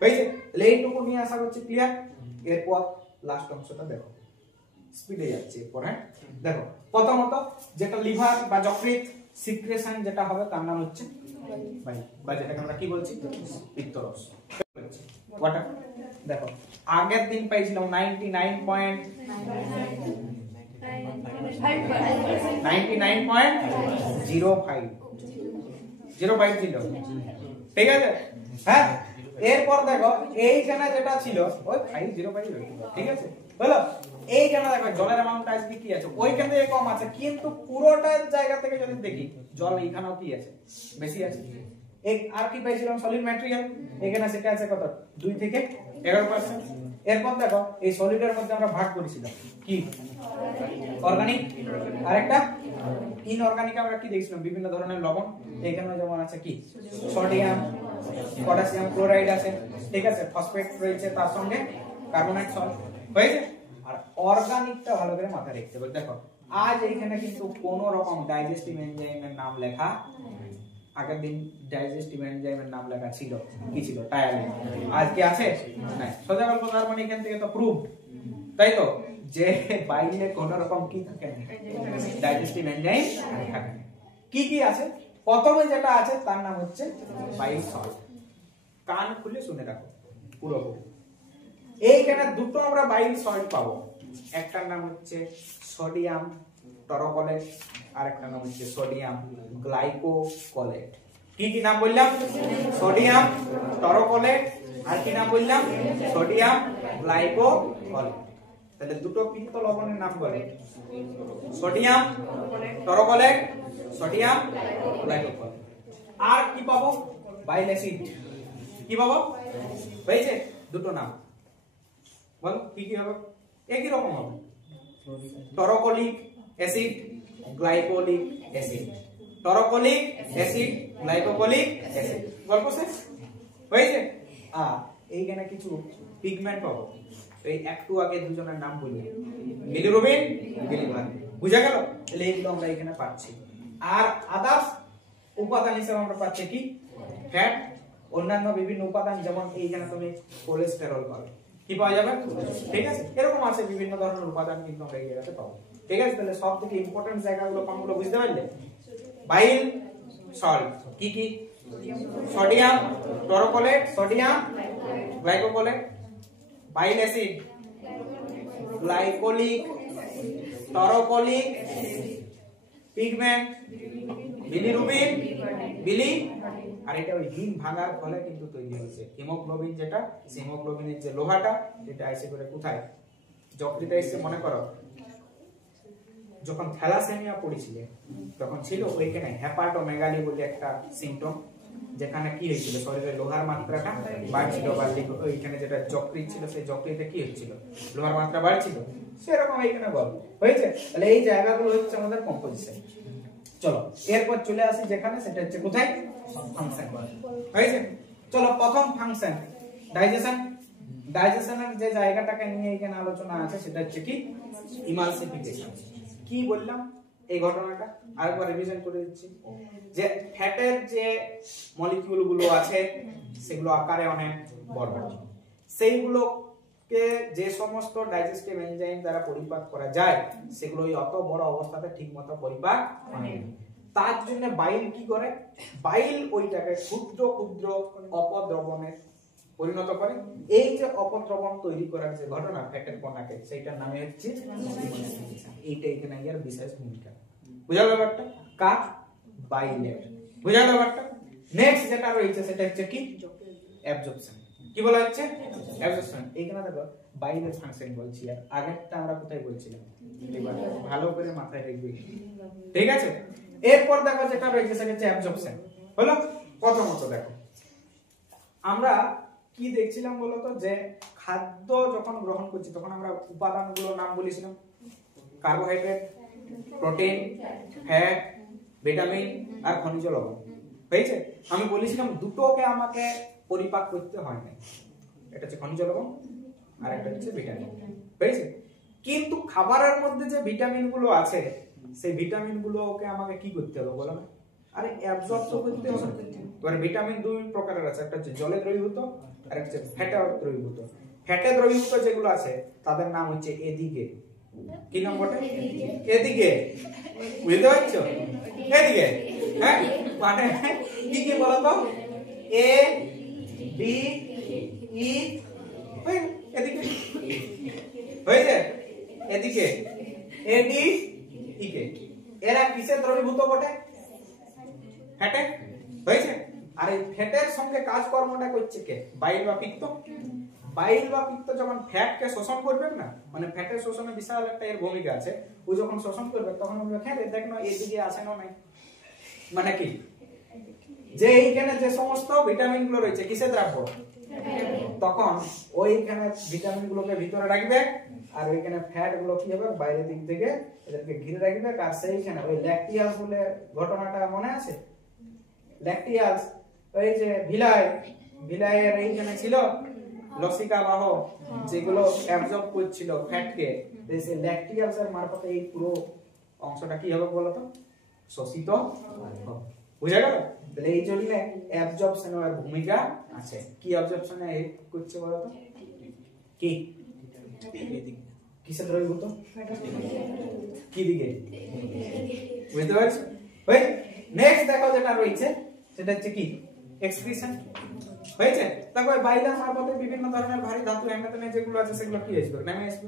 হয়েছে? তাহলে এইটুকু নিয়ে আসা হচ্ছে ক্লিয়ার। এরপর লাস্ট অংশটা দেখো, স্পিডে যাচ্ছে এরপর। হ্যাঁ, দেখো প্রথমত যেটা লিভার বা যকৃৎ সিক্রেশন যেটা হবে তার নাম হচ্ছে বাইল, বা যেটাকে আমরা কি বলছি, পিত্তরস। ওয়াটার দেখো আগের দিন পাইছিলাম 99.05 ছিল, ঠিক আছে? হ্যাঁ, এরপর দেখো এইখানে যেটা ছিল ওই 505, ঠিক আছে? হলো এইখানে দেখো জলের অ্যামাউন্ট আজকে কি আছে, ওইখান থেকে কম আছে, কিন্তু পুরোটা জায়গা থেকে যদি দেখি জল এইখানেও কি আছে, বেশি আছে। আর কি পাইছিলাম, সলিড ম্যাটেরিয়াল, এখানে সেটা আছে কত, 2 থেকে 11%। এরপর দেখো এই সলিডের মধ্যে আমরা ভাগ করেছিলাম কি, অর্গানিক আর একটা ইনঅর্গানিক। আমরা কি দেখছিলাম, বিভিন্ন ধরনের লবণ, এখানে যেমন আছে কি সোডিয়াম, পটাশিয়াম ক্লোরাইড আছে, ঠিক আছে, ফসফেট রয়েছে, তার সঙ্গে কার্বনেট সল্ট হয়েছে। আর অর্গানিকটা ভালো করে মাথায় রাখতে হবে। দেখো আজ এইখানে কিন্তু কোনো রকম ডাইজেস্টিভ এনজাইমের নাম লেখা, আগের দিন ডাইজেস্টিভ এনজাইমের নাম লেখা ছিল, কি ছিল, টায়ালিন। আজ কি আছে? না। সোজা গল্প, তার মানে এখান থেকে তো প্রুফ, তাই তো, যে বাইরে কোনো রকম কি থাকে না, ডাইজেস্টিভ এনজাইম থাকে না। কি কি আছে? প্রথমে যেটা আছে তার নাম হচ্ছে বাইল সল্ট। কান খুলে শুনে রাখো পুরোপুরি। এইখানে দুটো আমরা বাইল সল্ট পাবো, একটার নাম হচ্ছে সোডিয়াম টরোকলেট আর একটা নাম হচ্ছে সোডিয়াম গ্লাইকোকলেট। কি কি নাম বললাম? সোডিয়াম টরোকলেট আর কি নাম বললাম? সোডিয়াম গ্লাইকোকলেট। তাহলে দুটো পিত্ত লবণের নাম বলে, সোডিয়াম টরোকলেট, সোডিয়াম গ্লাইকোকলেট। আর কি পাবো? বাইল অ্যাসিড। কি পাবো? হয়েছে দুটো নাম, বল কি কি হবে? একই রকম হবে, taurocholic acid, glycolic acid, taurocholic acid, glycolic acid. গল্প শেষ হয়েছে। আর এইখানে কিছু পিগমেন্ট পাবো, এই একটু আগে দুজনের নাম বলি, বিলিরুবিন, বিলিভার। বুঝা গেল? তাহলে এইগুলো আমরা এখানে পাচ্ছি। আর আদার্স উপাদান হিসেবে আমরা পাচ্ছি কি, ফ্যাট, অন্যান্য বিভিন্ন উপাদান, যেমন এইখানে তুমি কোলেস্টেরল পাবে, কি পাওয়া যাবে, ঠিক আছে? এরকম আছে বিভিন্ন ধরনের উপাদান কিন্তু আমরা এই জায়গাতে পাবো, ঠিক আছে? তাহলে সব থেকে ইম্পর্টেন্ট জায়গাগুলো কোনগুলো বুঝতে পারলে? বাইল সল্ট কি কি, sodium taurocholate, sodium glycocholate, bile acid, glycolic, taurocholic, pigment, bilirubin, bili, আর এটা ওই হিম ভাঙার ফলে কিন্তু তৈরি হয়েছে হিমোগ্লোবিন, যেটা হিমোগ্লোবিনের যে লোহাটা যেটা এসে করে কোথায়, যকৃতে এসে। মনে করো যখন থ্যালাসেমিয়া পড়েছিল তখন ছিল ওইখানে হেপাটোমেগালি বলে একটা সিম্পটম, যেখানে কি হয়েছিল, শরীরে লোহার মাত্রাটা বাড়ছিল, বা ওইখানে যেটা যকৃৎ ছিল সেই যকৃতে কি হচ্ছিল, লোহার মাত্রা বাড়ছিল। সেরকম এইখানে গল্প হয়েছে। তাহলে এই জায়গাগুলো হচ্ছে আমাদের কম্পোজিশন। চলো এরপর চলে আসি যেখানে, সেটা হচ্ছে কোথায়, ফাংশন হয়েছে। চলো প্রথম ফাংশন ডাইজেশন। ডাইজেশনের যে জায়গাটাকে নিয়ে এখানে আলোচনা আছে সেটা হচ্ছে কি, ইমালসিফিকেশন। কি বললাম এই ঘটনাটা আরেকবার রিভিশন করে দিচ্ছি, যে ফ্যাটের যে মলিকিউল গুলো আছে সেগুলো আকারে অনেক বড়, সেইগুলোকে যে সমস্ত ডাইজেস্টিভ এনজাইম দ্বারা পরিপাক করা যায় সেগুলো অত বড় অবস্থাতে ঠিকমতো পরিপাক হয় না। তার জন্য বাইল কি করে, বাইল ওইটাকে ক্ষুদ্র ক্ষুদ্র অপদ্রবণে পরিণত করে। এই যে অপদ্রবণ তৈরি করার যে ঘটনা ফ্যাটের কণাকে, সেইটার নামে হচ্ছে এইটা এখানে এর বিশেষ ভূমিকা। বুঝা ব্যাপারটা? কার? বাইলের। বুঝা ব্যাপারটা? নেক্সট যেটা রয়েছে সেটা হচ্ছে কি, অ্যাবজর্পশন। কি বলা হচ্ছে? অ্যাবজর্পশন। এইখানে দেখো বাইলের ফাংশন বলছি, আর আগেরটা আমরা কোথায় বলছিলাম, লিভার। ভালো করে মাথায় রাখবে, ঠিক আছে? এরপর দেখো যেটা রয়েছে সেটা হচ্ছে অ্যাবজর্পশন। হলো প্রথমত দেখো আমরা কি দেখছিলাম বলতো, যে খাদ্য যখন গ্রহণ করছি তখন আমরা উপাদানগুলোর নাম বলেছিলাম, কার্বোহাইড্রেট, প্রোটিন, ফ্যাট, ভিটামিন আর খনিজ লবণ। হয়েছে? আমি বলেছিলাম দুটোকে আমাকে পরিপাক করতে হয় না, এটা হচ্ছে খনিজ লবণ আর একটা হচ্ছে ভিটামিন, বুঝেছে? কিন্তু খাবারের মধ্যে যে ভিটামিন গুলো আছে সেই ভিটামিন গুলোকে আমাকে কি করতে হবে বলো না? আরে অ্যাবজর্ব তো করতে হবে। এবার ভিটামিন দুই প্রকারের আছে, একটা হচ্ছে জলে দ্রবীভূত আর একটা হচ্ছে ফ্যাটে দ্রবীভূত। ফ্যাটে দ্রবীভূত যেগুলো আছে তাদের নাম হচ্ছে এদিকে। কি নাম বটে? এদিকে। বুঝতে পারছো? এদিকে, হ্যাঁ, মানে কি কি বলো তো? এ বি ই, এদিকে হয়েছে, এদিকে এ ডি ই কে। এরা কিসে দ্রবীভূত বটে? ফ্যাটে, হয়েছে? আর এই ফ্যাটের সঙ্গে কাজকর্মটা করছে কে? বাইল বা পিত্ত। বাইল বা পিত্ত যখন ফ্যাটকে শোষণ করবে না, মানে ফ্যাটের শোষণে বিশাল একটা এর ভূমিকা আছে, ও যখন শোষণ করবে তখন আমরা হ্যাঁ দেখ না এদিকে আসে না নাই, মানে কি যে এইখানে যে সমস্ত ভিটামিন গুলো রয়েছে কিসে দ্রাব্য, তখন ওইখানে ভিটামিন গুলোকে ভিতরে রাখবে আর ওইখানে ফ্যাট গুলো কি হবে বাইরের দিক থেকে এদেরকে ঘিরে রাখবে। আর সেইখানে ওই ল্যাকটিয়াস বলে ঘটনাটা মনে আছে? ল্যাকটিয়াস ওই যে ভিলাইয়ের এইখানে ছিল লসিকা বাহ যেগুলো অ্যাবজর্ব করছিল ফ্যাটকে, সেই ল্যাকটিয়াস এর মারফতে এই পুরো অংশটা কি হবে বলতো? শোষিত হবে। বুঝা গেল? তাহলে এই জন্য অ্যাবজর্পশনের ভূমিকা আছে। কি অ্যাবজর্পশনে হেল্প করছে বলতো? কি কিসে দ্রবীভূত? কি দিকে? বুঝতে পারছো? ওই নেক্সট দেখো যেটা রয়েছে সেটা হচ্ছে কি এক্সক্রিশন। হয়েছে? তারপর বাইলের মারফতে বিভিন্ন ধরনের ভারী ধাতু অ্যান্ডাতনে যেগুলো আছে সেগুলো কি আসবে? নেমে আসবে।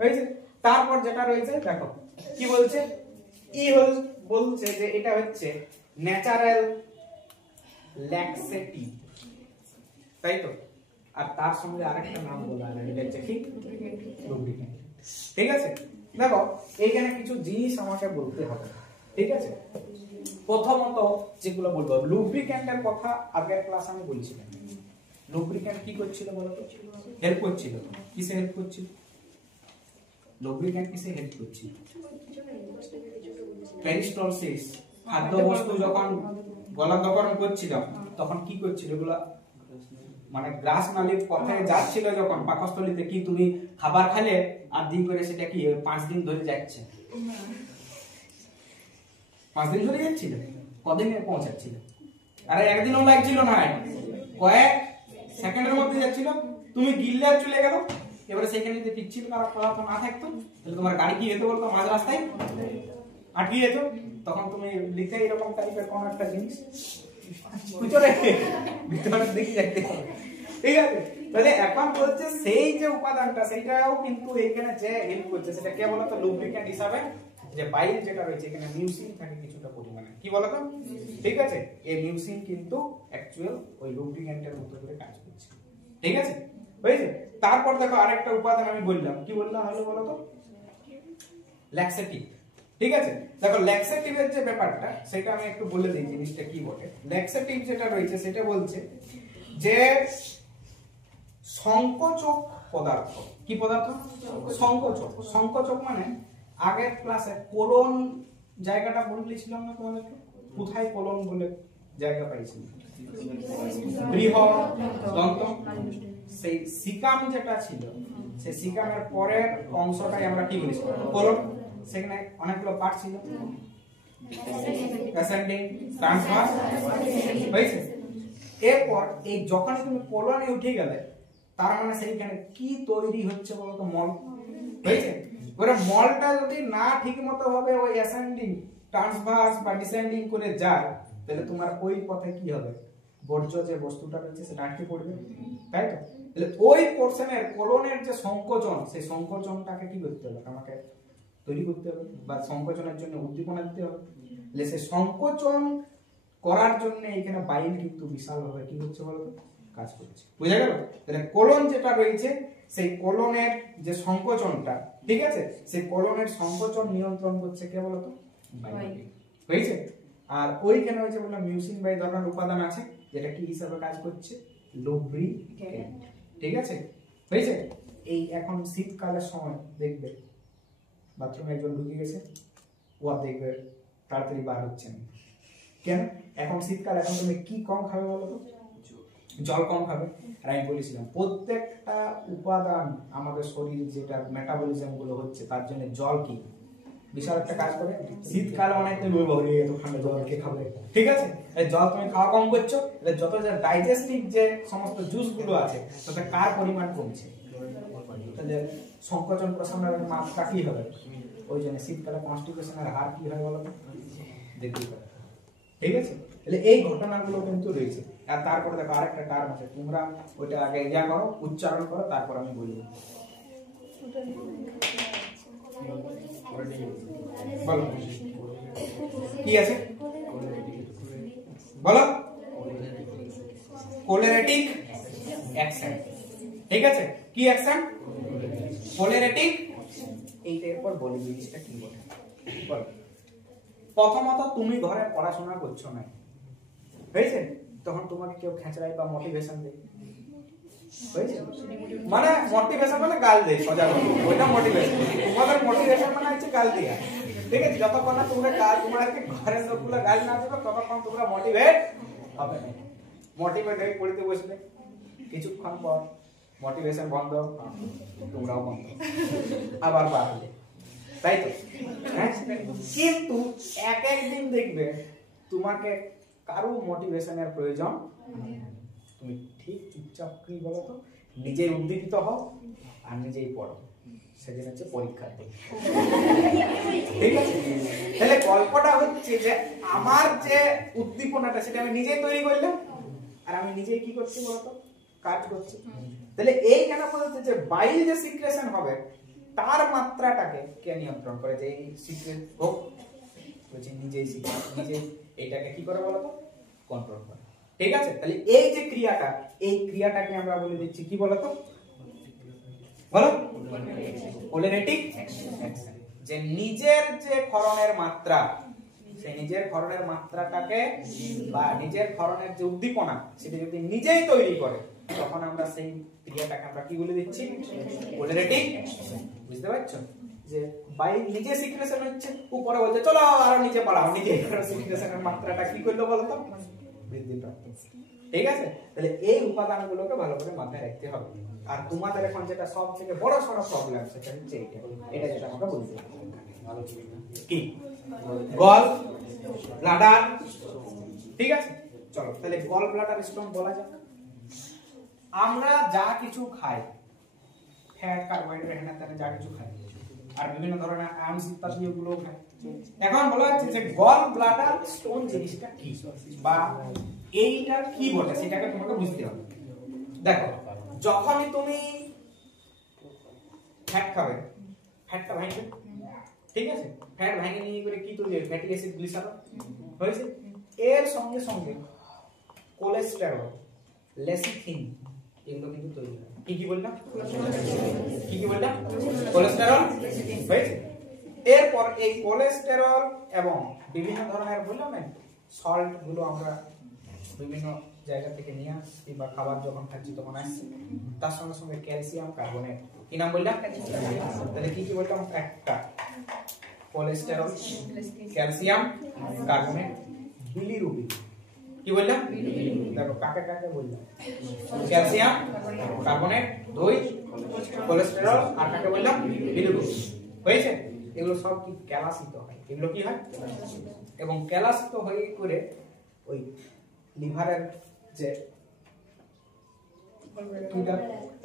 হয়েছে? তারপর যেটা রয়েছে দেখো কি বলছে, বলছে যে এটা হচ্ছে ন্যাচারাল ল্যাক্সেটিভ, তাই তো? আর তার সঙ্গে আরেকটা নাম বলা হয়, এটা হচ্ছে কি লুব্রিক্যান্ট। ঠিক আছে? দেখো এইখানে কিছু জিনিস আমাকে বলতে হবে, ঠিক আছে? প্রথমত যেগুলো বলবো, লুব্রিক্যান্টের কথা আগের ক্লাস আমি বলছিলাম। লুব্রিক্যান্ট কি করছিল বলো তো? হেল্প করছিল। কিসে হেল্প করছিল? লুব্রিক্যান্ট কিসে হেল্প করছিল? পেরিস্টলসিস, খাদ্য বস্তু যখন গলাধকরণ করছিল তখন কি করছিল এগুলা, মানে গ্রাস নালীর পথে যাচ্ছিল যখন পাকস্থলীতে, কি তুমি খাবার খেলে আর দিন করে সেটা কি 5 দিন ধরে যাচ্ছে? 5 দিন ধরে যাচ্ছিল? কদিনে পৌঁছাচ্ছিল? আরে একদিনও লাগছিল না, কয়েক সেকেন্ডের মধ্যে যাচ্ছিল। তুমি গিললে আর চলে গেল। এবারে সেখানে যদি পিচ্ছিল খারাপ পদার্থ না থাকতো তাহলে তোমার গাড়ি কি হতো বলতো? মাঝ রাস্তায় আটকে যেত। তখন তুমি লিখে এরকম টাইপের কোন একটা জিনিস ভিতরে দেখি যাইতে হবে। ঠিক আছে? তাহলে এখন বলছে সেই যে উপাদানটা সেটাও কিন্তু এখানে যে হেল্প করছে সেটা কে বলতো? লুব্রিক্যান্ট হিসাবে যে বাইল যেটা রয়েছে এখানে মিউসিন থাকে কিছুটা পরিমাণে, কি বলতো? ঠিক আছে? এই মিউসিন কিন্তু অ্যাকচুয়াল ওই লুব্রিক্যান্টের মতো করে কাজ করছে। ঠিক আছে? বুঝেছো? তারপর দেখো আরেকটা উপাদান আমি বললাম, কি বললাম হলো বলতো? ল্যাক্সেটিভ। ঠিক আছে? দেখো ল্যাক্সেটিভের যে ব্যাপারটা সেটা আমি একটু বলে দিই জিনিসটা কি বটে। ল্যাক্সেটিভ যেটা রয়েছে সেটা বলছে যে সংকোচক পদার্থ। কি পদার্থ? সংকোচক। সংকোচক মানে আগের ক্লাসে কোলন জায়গাটা বলেছিলাম না তোমাদেরকে? কোথায় কোলন বলে জায়গা পাইছিল? বৃহৎ দন্ত। সেই সিকাম যেটা ছিল সেই সিকামের পরের অংশটাই আমরা কি বলি? কোলন। সেখানে অনেকগুলো পার্ট ছিল, অ্যাসেন্ডিং, ট্রান্সভার্স। হয়েছে? এরপর এই যখনই তুমি কোলনে উঠে গেলে তার মানে সেইখানে কি তৈরি হচ্ছে বলতো? মল। হয়েছে? ওরা মলটা যদি না ঠিকমতো ভাবে ওই অ্যাসেন্ডিং, ট্রান্সভার্স বা ডিসেন্ডিং করে যায় তাহলে তোমার ওই পথে কি হবে? বর্জ্য যে বস্তুটা রয়েছে সেটা আটকে পড়বে, তাই তো? তাহলে ওই পোরশনের কোলনের যে সংকোচন সেই সংকোচনটাকে কি করতে হবে? আমাকে তৈরি করতে হবে বা সংকোচনের জন্য উদ্দীপনা দিতে হবে। তাহলে সেই সংকোচন করার জন্য এখানে বাইল কিন্তু বিশালভাবে কি হচ্ছে বলতো? কাজ করছে। বুঝা গেল? তাহলে কোলন যেটা রয়েছে সেই কোলনের যে সংকোচনটা, ঠিক আছে, সেই কোলনের সংকোচন নিয়ন্ত্রণ করছে কে বলতো? বাইল। হয়েছে? আর ওইখানে হয়েছে বললাম মিউসিন বা এই ধরনের উপাদান আছে যেটা কি হিসাবে কাজ করছে? লুব্রিক্যান্ট। ঠিক আছে? হয়েছে? এই এখন শীতকালের সময় দেখবে বাথরুমে একজন ঢুকে গেছে, ও আর দেখবে তাড়াতাড়ি বার হচ্ছে না। কেন? এখন শীতকাল, এখন তুমি কি কম খাবে বলো তো? জল কম খাবে। আর আমি বলেছিলাম প্রত্যেকটা উপাদান আমাদের শরীর যেটা মেটাবলিজম গুলো হচ্ছে তার জন্য জল কি বিশাল একটা কাজ করে। শীতকালে অনেক তুমি বলবে এত ঠান্ডা জল কে খাবে, ঠিক আছে, এই জল তুমি খাওয়া কম করছো, যত যে ডাইজেস্টিভ যে সমস্ত জুস গুলো আছে তাতে কার পরিমাণ কমছে, তাহলে সংকোচন প্রসারণের মাত্রা কি হবে, ওই জন্য শীতকালে কনস্টিপেশনের হার কি হয় বলো তো দেখতে পাবে, ঠিক আছে। তাহলে এই ঘটনাগুলো কিন্তু রয়েছে। আর তারপরে দেখো আরেকটা টার্ম আছে, তোমরা ওইটা আগে ইয়া করো, উচ্চারণ করো, তারপর আমি বলবো। বলো কি আছে বলো, কোলেরেটিক অ্যাকশন, ঠিক আছে। কি অ্যাকশন? কোলেরেটিক। এইটার পর বলি জিনিসটা কি বলে। বলো, প্রথমত তুমি ঘরে পড়াশোনা করছো না, হয়েছে, তখন তোমাকে কেউ খেঁচড়ায় বা মোটিভেশন দেয়, হয়েছে, মানে মোটিভেশন মানে গাল দেয়, সোজা ওইটা মোটিভেশন। তোমাদের মোটিভেশন মানে হচ্ছে গাল দেয়া, ঠিক আছে। যতক্ষণ না তোমরা গাল, তোমাদেরকে ঘরের লোকগুলো গাল না দেবে ততক্ষণ তোমরা মোটিভেট হবে না। মোটিভেট হয়ে পড়তে বসলে কিছুক্ষণ পর মোটিভেশন বন্ধ, তোমরাও বন্ধ, আবার বাড়বে, তাই তো। কিন্তু এক একদিন দেখবে তোমাকে কারো মোটিভেশনের প্রয়োজন, তুমি ঠিক চুপচাপ কি বলো তো নিজেই উদ্দীপিত হও আর নিজেই পড়ো, সেদিন হচ্ছে পরীক্ষার দিন, ঠিক আছে। তাহলে গল্পটা হচ্ছে যে আমার যে উদ্দীপনাটা সেটা আমি নিজেই তৈরি করলাম আর আমি নিজেই কি করছি বলতো কাজ করছি। তাহলে এই কেন বলতে যে বাইরে যে সিক্রেশন হবে তার মাত্রাটাকে কে নিয়ন্ত্রণ করে, যে এই সিক্রেট হোক বলছি নিজেই নিজে এইটাকে কি করে বলতো কন্ট্রোল করে, ঠিক আছে। তাহলে এই যে ক্রিয়াটা, এই ক্রিয়াটাকে আমরা বলে দিচ্ছি কি বলতো, বলো কোলেরেটিক অ্যাকশন। যে নিজের যে ক্ষরণের মাত্রা, সেই নিজের ক্ষরণের মাত্রাটাকে বা নিজের ক্ষরণের যে উদ্দীপনা সেটা যদি নিজেই তৈরি করে তখন আমরা সেই ক্রিয়াটাকে আমরা কি বলে দিচ্ছি কোলেরেটিক। বুঝতে পারছো যে বাইরে নিজে সিক্রেশন হচ্ছে, উপরে বলছে চলো আরো নিচে পড়াও, নিজে সিক্রেশনের মাত্রাটা কি করলো বলতো বৃদ্ধি প্রাপ্ত, ঠিক আছে। তাহলে এই উপাদানগুলোকে ভালো করে মাথায় রাখতে হবে। আর তোমাদের এখন যেটা সব থেকে বড় সড় প্রবলেম সেটা হচ্ছে এটা যেটা আমাকে বলতে কি গল ব্লাডার, ঠিক আছে। চলো তাহলে গল ব্লাডার স্টোন বলা যাক। আমরা যা কিছু খাই, ফ্যাট কার্বোহাইড্রেট না তাহলে যা কিছু খাই আর বিভিন্ন ধরনের আয়রন ইত্যাদি এগুলো খাই। এখন বলা হচ্ছে যে গল ব্লাডার স্টোন জিনিসটা কি বা এইটা কি বলে সেটাকে তোমাকে বুঝতে হবে। দেখো যখনই তুমি ফ্যাট খাবে, ফ্যাটটা ভাঙবে, ঠিক আছে, ফ্যাট ভাঙে নিয়ে করে কি তৈরি হয় ফ্যাটি অ্যাসিড গ্লিসারল হয়েছে। এর সঙ্গে সঙ্গে কোলেস্টেরল লেসিথিন এগুলো কিন্তু তৈরি হয়। কি কি বললাম, কি কি বললাম, কোলেস্টেরল হয়েছে। এরপর এই কোলেস্টেরল এবং বিভিন্ন ধরনের বললাম সল্ট গুলো আমরা বিভিন্ন জায়গা থেকে নিয়ে আসছি বা খাবার যখন খাচ্ছি তখন আসছি, তার সঙ্গে সঙ্গে ক্যালসিয়াম কার্বনেট, কি নাম বললাম, তাহলে কি কি বললাম, একটা কোলেস্টেরল, ক্যালসিয়াম কার্বনেট, বিলিরুবিন, কি বললাম, দেখো কাকে কাকে বললাম, ক্যালসিয়াম কার্বনেট, দুই কোলেস্টেরল, আর কাকে বললাম বিলিরুবিন, হয়েছে। এগুলো সব কি ক্যালাসিত হয়, এগুলো কি হয় এবং ক্যালাসিত হয়ে করে ওই লিভারের যে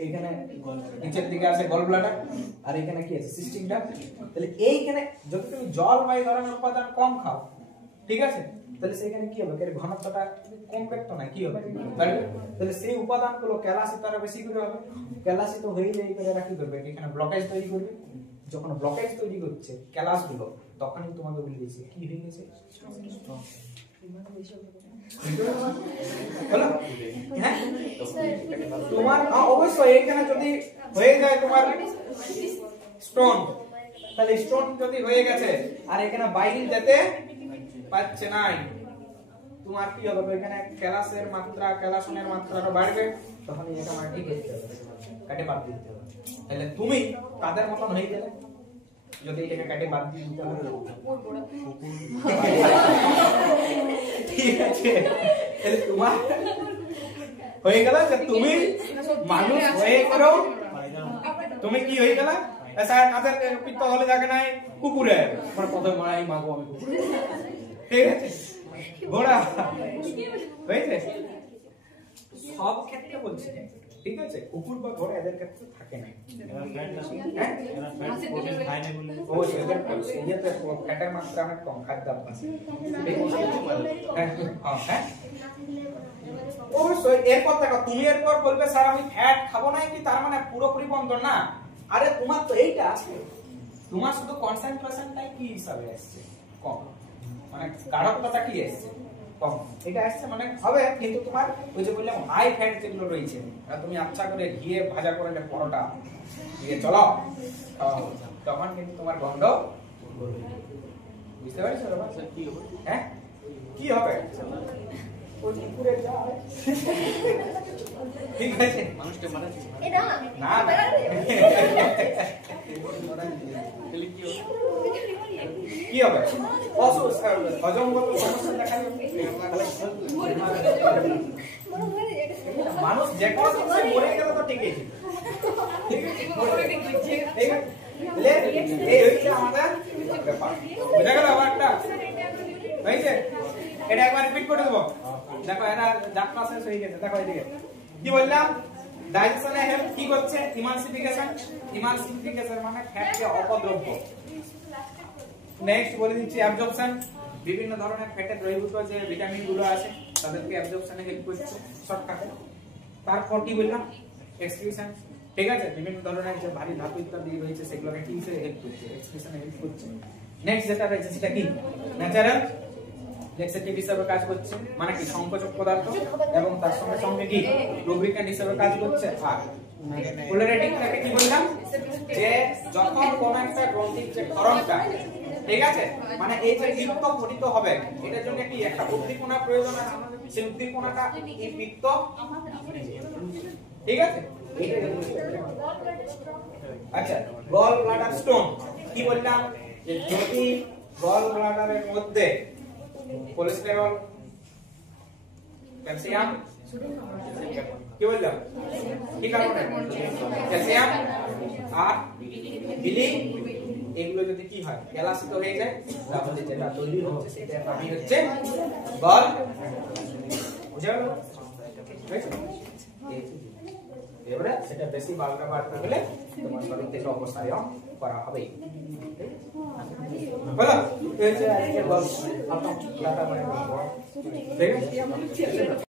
এইখানে নিচের দিকে আছে গল ব্লাডার আর এখানে কি আছে সিস্টিনটা। তাহলে এইখানে যদি তুমি জল বা এই ধরনের উপাদান কম খাও, ঠিক আছে, তাহলে সেখানে কি হবে, এর ঘনত্বটা কমবে তো না, কি হবে তাহলে সেই উপাদানগুলো ক্যালাসিত আরো বেশি করে হবে। ক্যালাসিত হয়ে যাই করে এরা কি করবে, এখানে ব্লকেজ তৈরি করবে। যখন ব্লকেজ তৈরি করছে ক্যালাসগুলো তখনই তোমাকে বলে দিয়েছে কি হয়ে গেছে, হ্যাঁ তোমার অবশ্যই এখানে যদি হয়ে যায় তোমার স্টোন, তাহলে স্টোন যদি হয়ে গেছে আর এখানে বাইরে যেতে পারছে না, তোমার কি হবে, এখানে ক্যালাসের মাত্রা ক্যালাসনের মাত্রা আরো বাড়বে, তখন এটা আমার ঠিক করতে হবে, কাটে বাদ দিতে হবে। তাহলে তুমি তাদের মতন হয়ে গেলে যদি এটাকে কাটে বাদ দিয়ে দিতে হবে, ঠিক আছে, তাহলে তোমার হয়ে গেল যে তুমি মানুষ হয়ে করো তুমি কি হয়ে গেল স্যার কাদের পিত্ত হলে থাকে নাই কুকুরে মানে প্রথমে মারাই মাগো আমি কুকুরে ঠিক আছে ঘোড়া হয়েছে সব ক্ষেত্রে বলছি ঠিক আছে কুকুর বা ঘোড়া এদের ক্ষেত্রে থাকে না ও এদের ইয়েতে ফ্যাটের মাত্রা অনেক কম খাদ্যাভ্যাস হ্যাঁ অবশ্যই এরপর দেখো তুমি এরপর বলবে স্যার আমি ফ্যাট খাবো না কি তার মানে পুরোপুরি বন্ধ না আরে তোমার তো এইটা আছে তোমার শুধু কনসেন্ট্রেশনটাই কি হিসাবে আসছে কম মানে গাঢ়ত্বটা কি আসছে কম এটা আসছে মানে হবে কিন্তু তোমার ওই যে বললাম হাই ফ্যাট যেগুলো রয়েছে তুমি আচ্ছা করে ঘিয়ে ভাজা করে পরোটা দিয়ে চলো তখন কিন্তু তোমার গন্ধ বুঝতে পারছো কি হবে হ্যাঁ কি হবে ঠিক আছে মানুষকে মারা না কি হবে হজমগত সমস্যা দেখা যাবে মানুষ যে কোনো সময় মরে গেলে তো ঠিকই আমাদের বুঝা গেল ব্যাপারটা হয়েছে এটা একবার রিপিট করে দেবো দেখো এরা যাত্রা শেষ হয়ে গেছে দেখো এদিকে কি বললাম ডাইজেশনে হেল্প কি করছে ইমানসিফিকেশন মানে ফ্যাটকে অপদ্রব্য নেক্সট বলে দিচ্ছি অ্যাবজর্পশন বিভিন্ন ধরনের ফ্যাটে দ্রবীভূত যে ভিটামিন গুলো আছে তাদেরকে অ্যাবজর্পশনে হেল্প করছে শর্টকাটে তারপর কি বললাম এক্সক্রিশন ঠিক আছে বিভিন্ন ধরনের যে ভারী ধাতু ইত্যাদি রয়েছে সেগুলোকে কি হিসেবে হেল্প করছে এক্সক্রিশনে হেল্প করছে নেক্সট যেটা রয়েছে সেটা কি ন্যাচারাল লেক্সেটিভ হিসেবে কাজ করছে মানে কি সংকোচক পদার্থ এবং তার সঙ্গে সঙ্গে কি লুব্রিক্যান্ট হিসেবে কাজ করছে আর পোলারিটিটাকে কি বললাম যে যখন কোন একটা গ্রন্থির যে ক্ষরণটা ঠিক আছে মানে এই যে পিত্ত পঠিত হবে এটার জন্য কি একটা উদ্দীপনা প্রয়োজন আছে সেই উদ্দীপনাটা এই পিত্ত ঠিক আছে আচ্ছা গল ব্লাডার স্টোন কি বললাম যে যদি গল ব্লাডারের মধ্যে কোলেস্টেরল ক্যালসিয়াম কি বললাম কি কারণে ক্যালসিয়াম আর বিলি এগুলো যদি কি হয় গ্যালাসিত হয়ে যায় তাহলে যেটা তৈরি হচ্ছে সেটা নামই হচ্ছে গল বুঝা গেল এবারে সেটা বেশি বাড়তে বাড়তে গেলে তোমার শরীর থেকে অপসারণ করা হবে বলো এই যে আজকে গল খতম লাটা মানে ঠিক আছে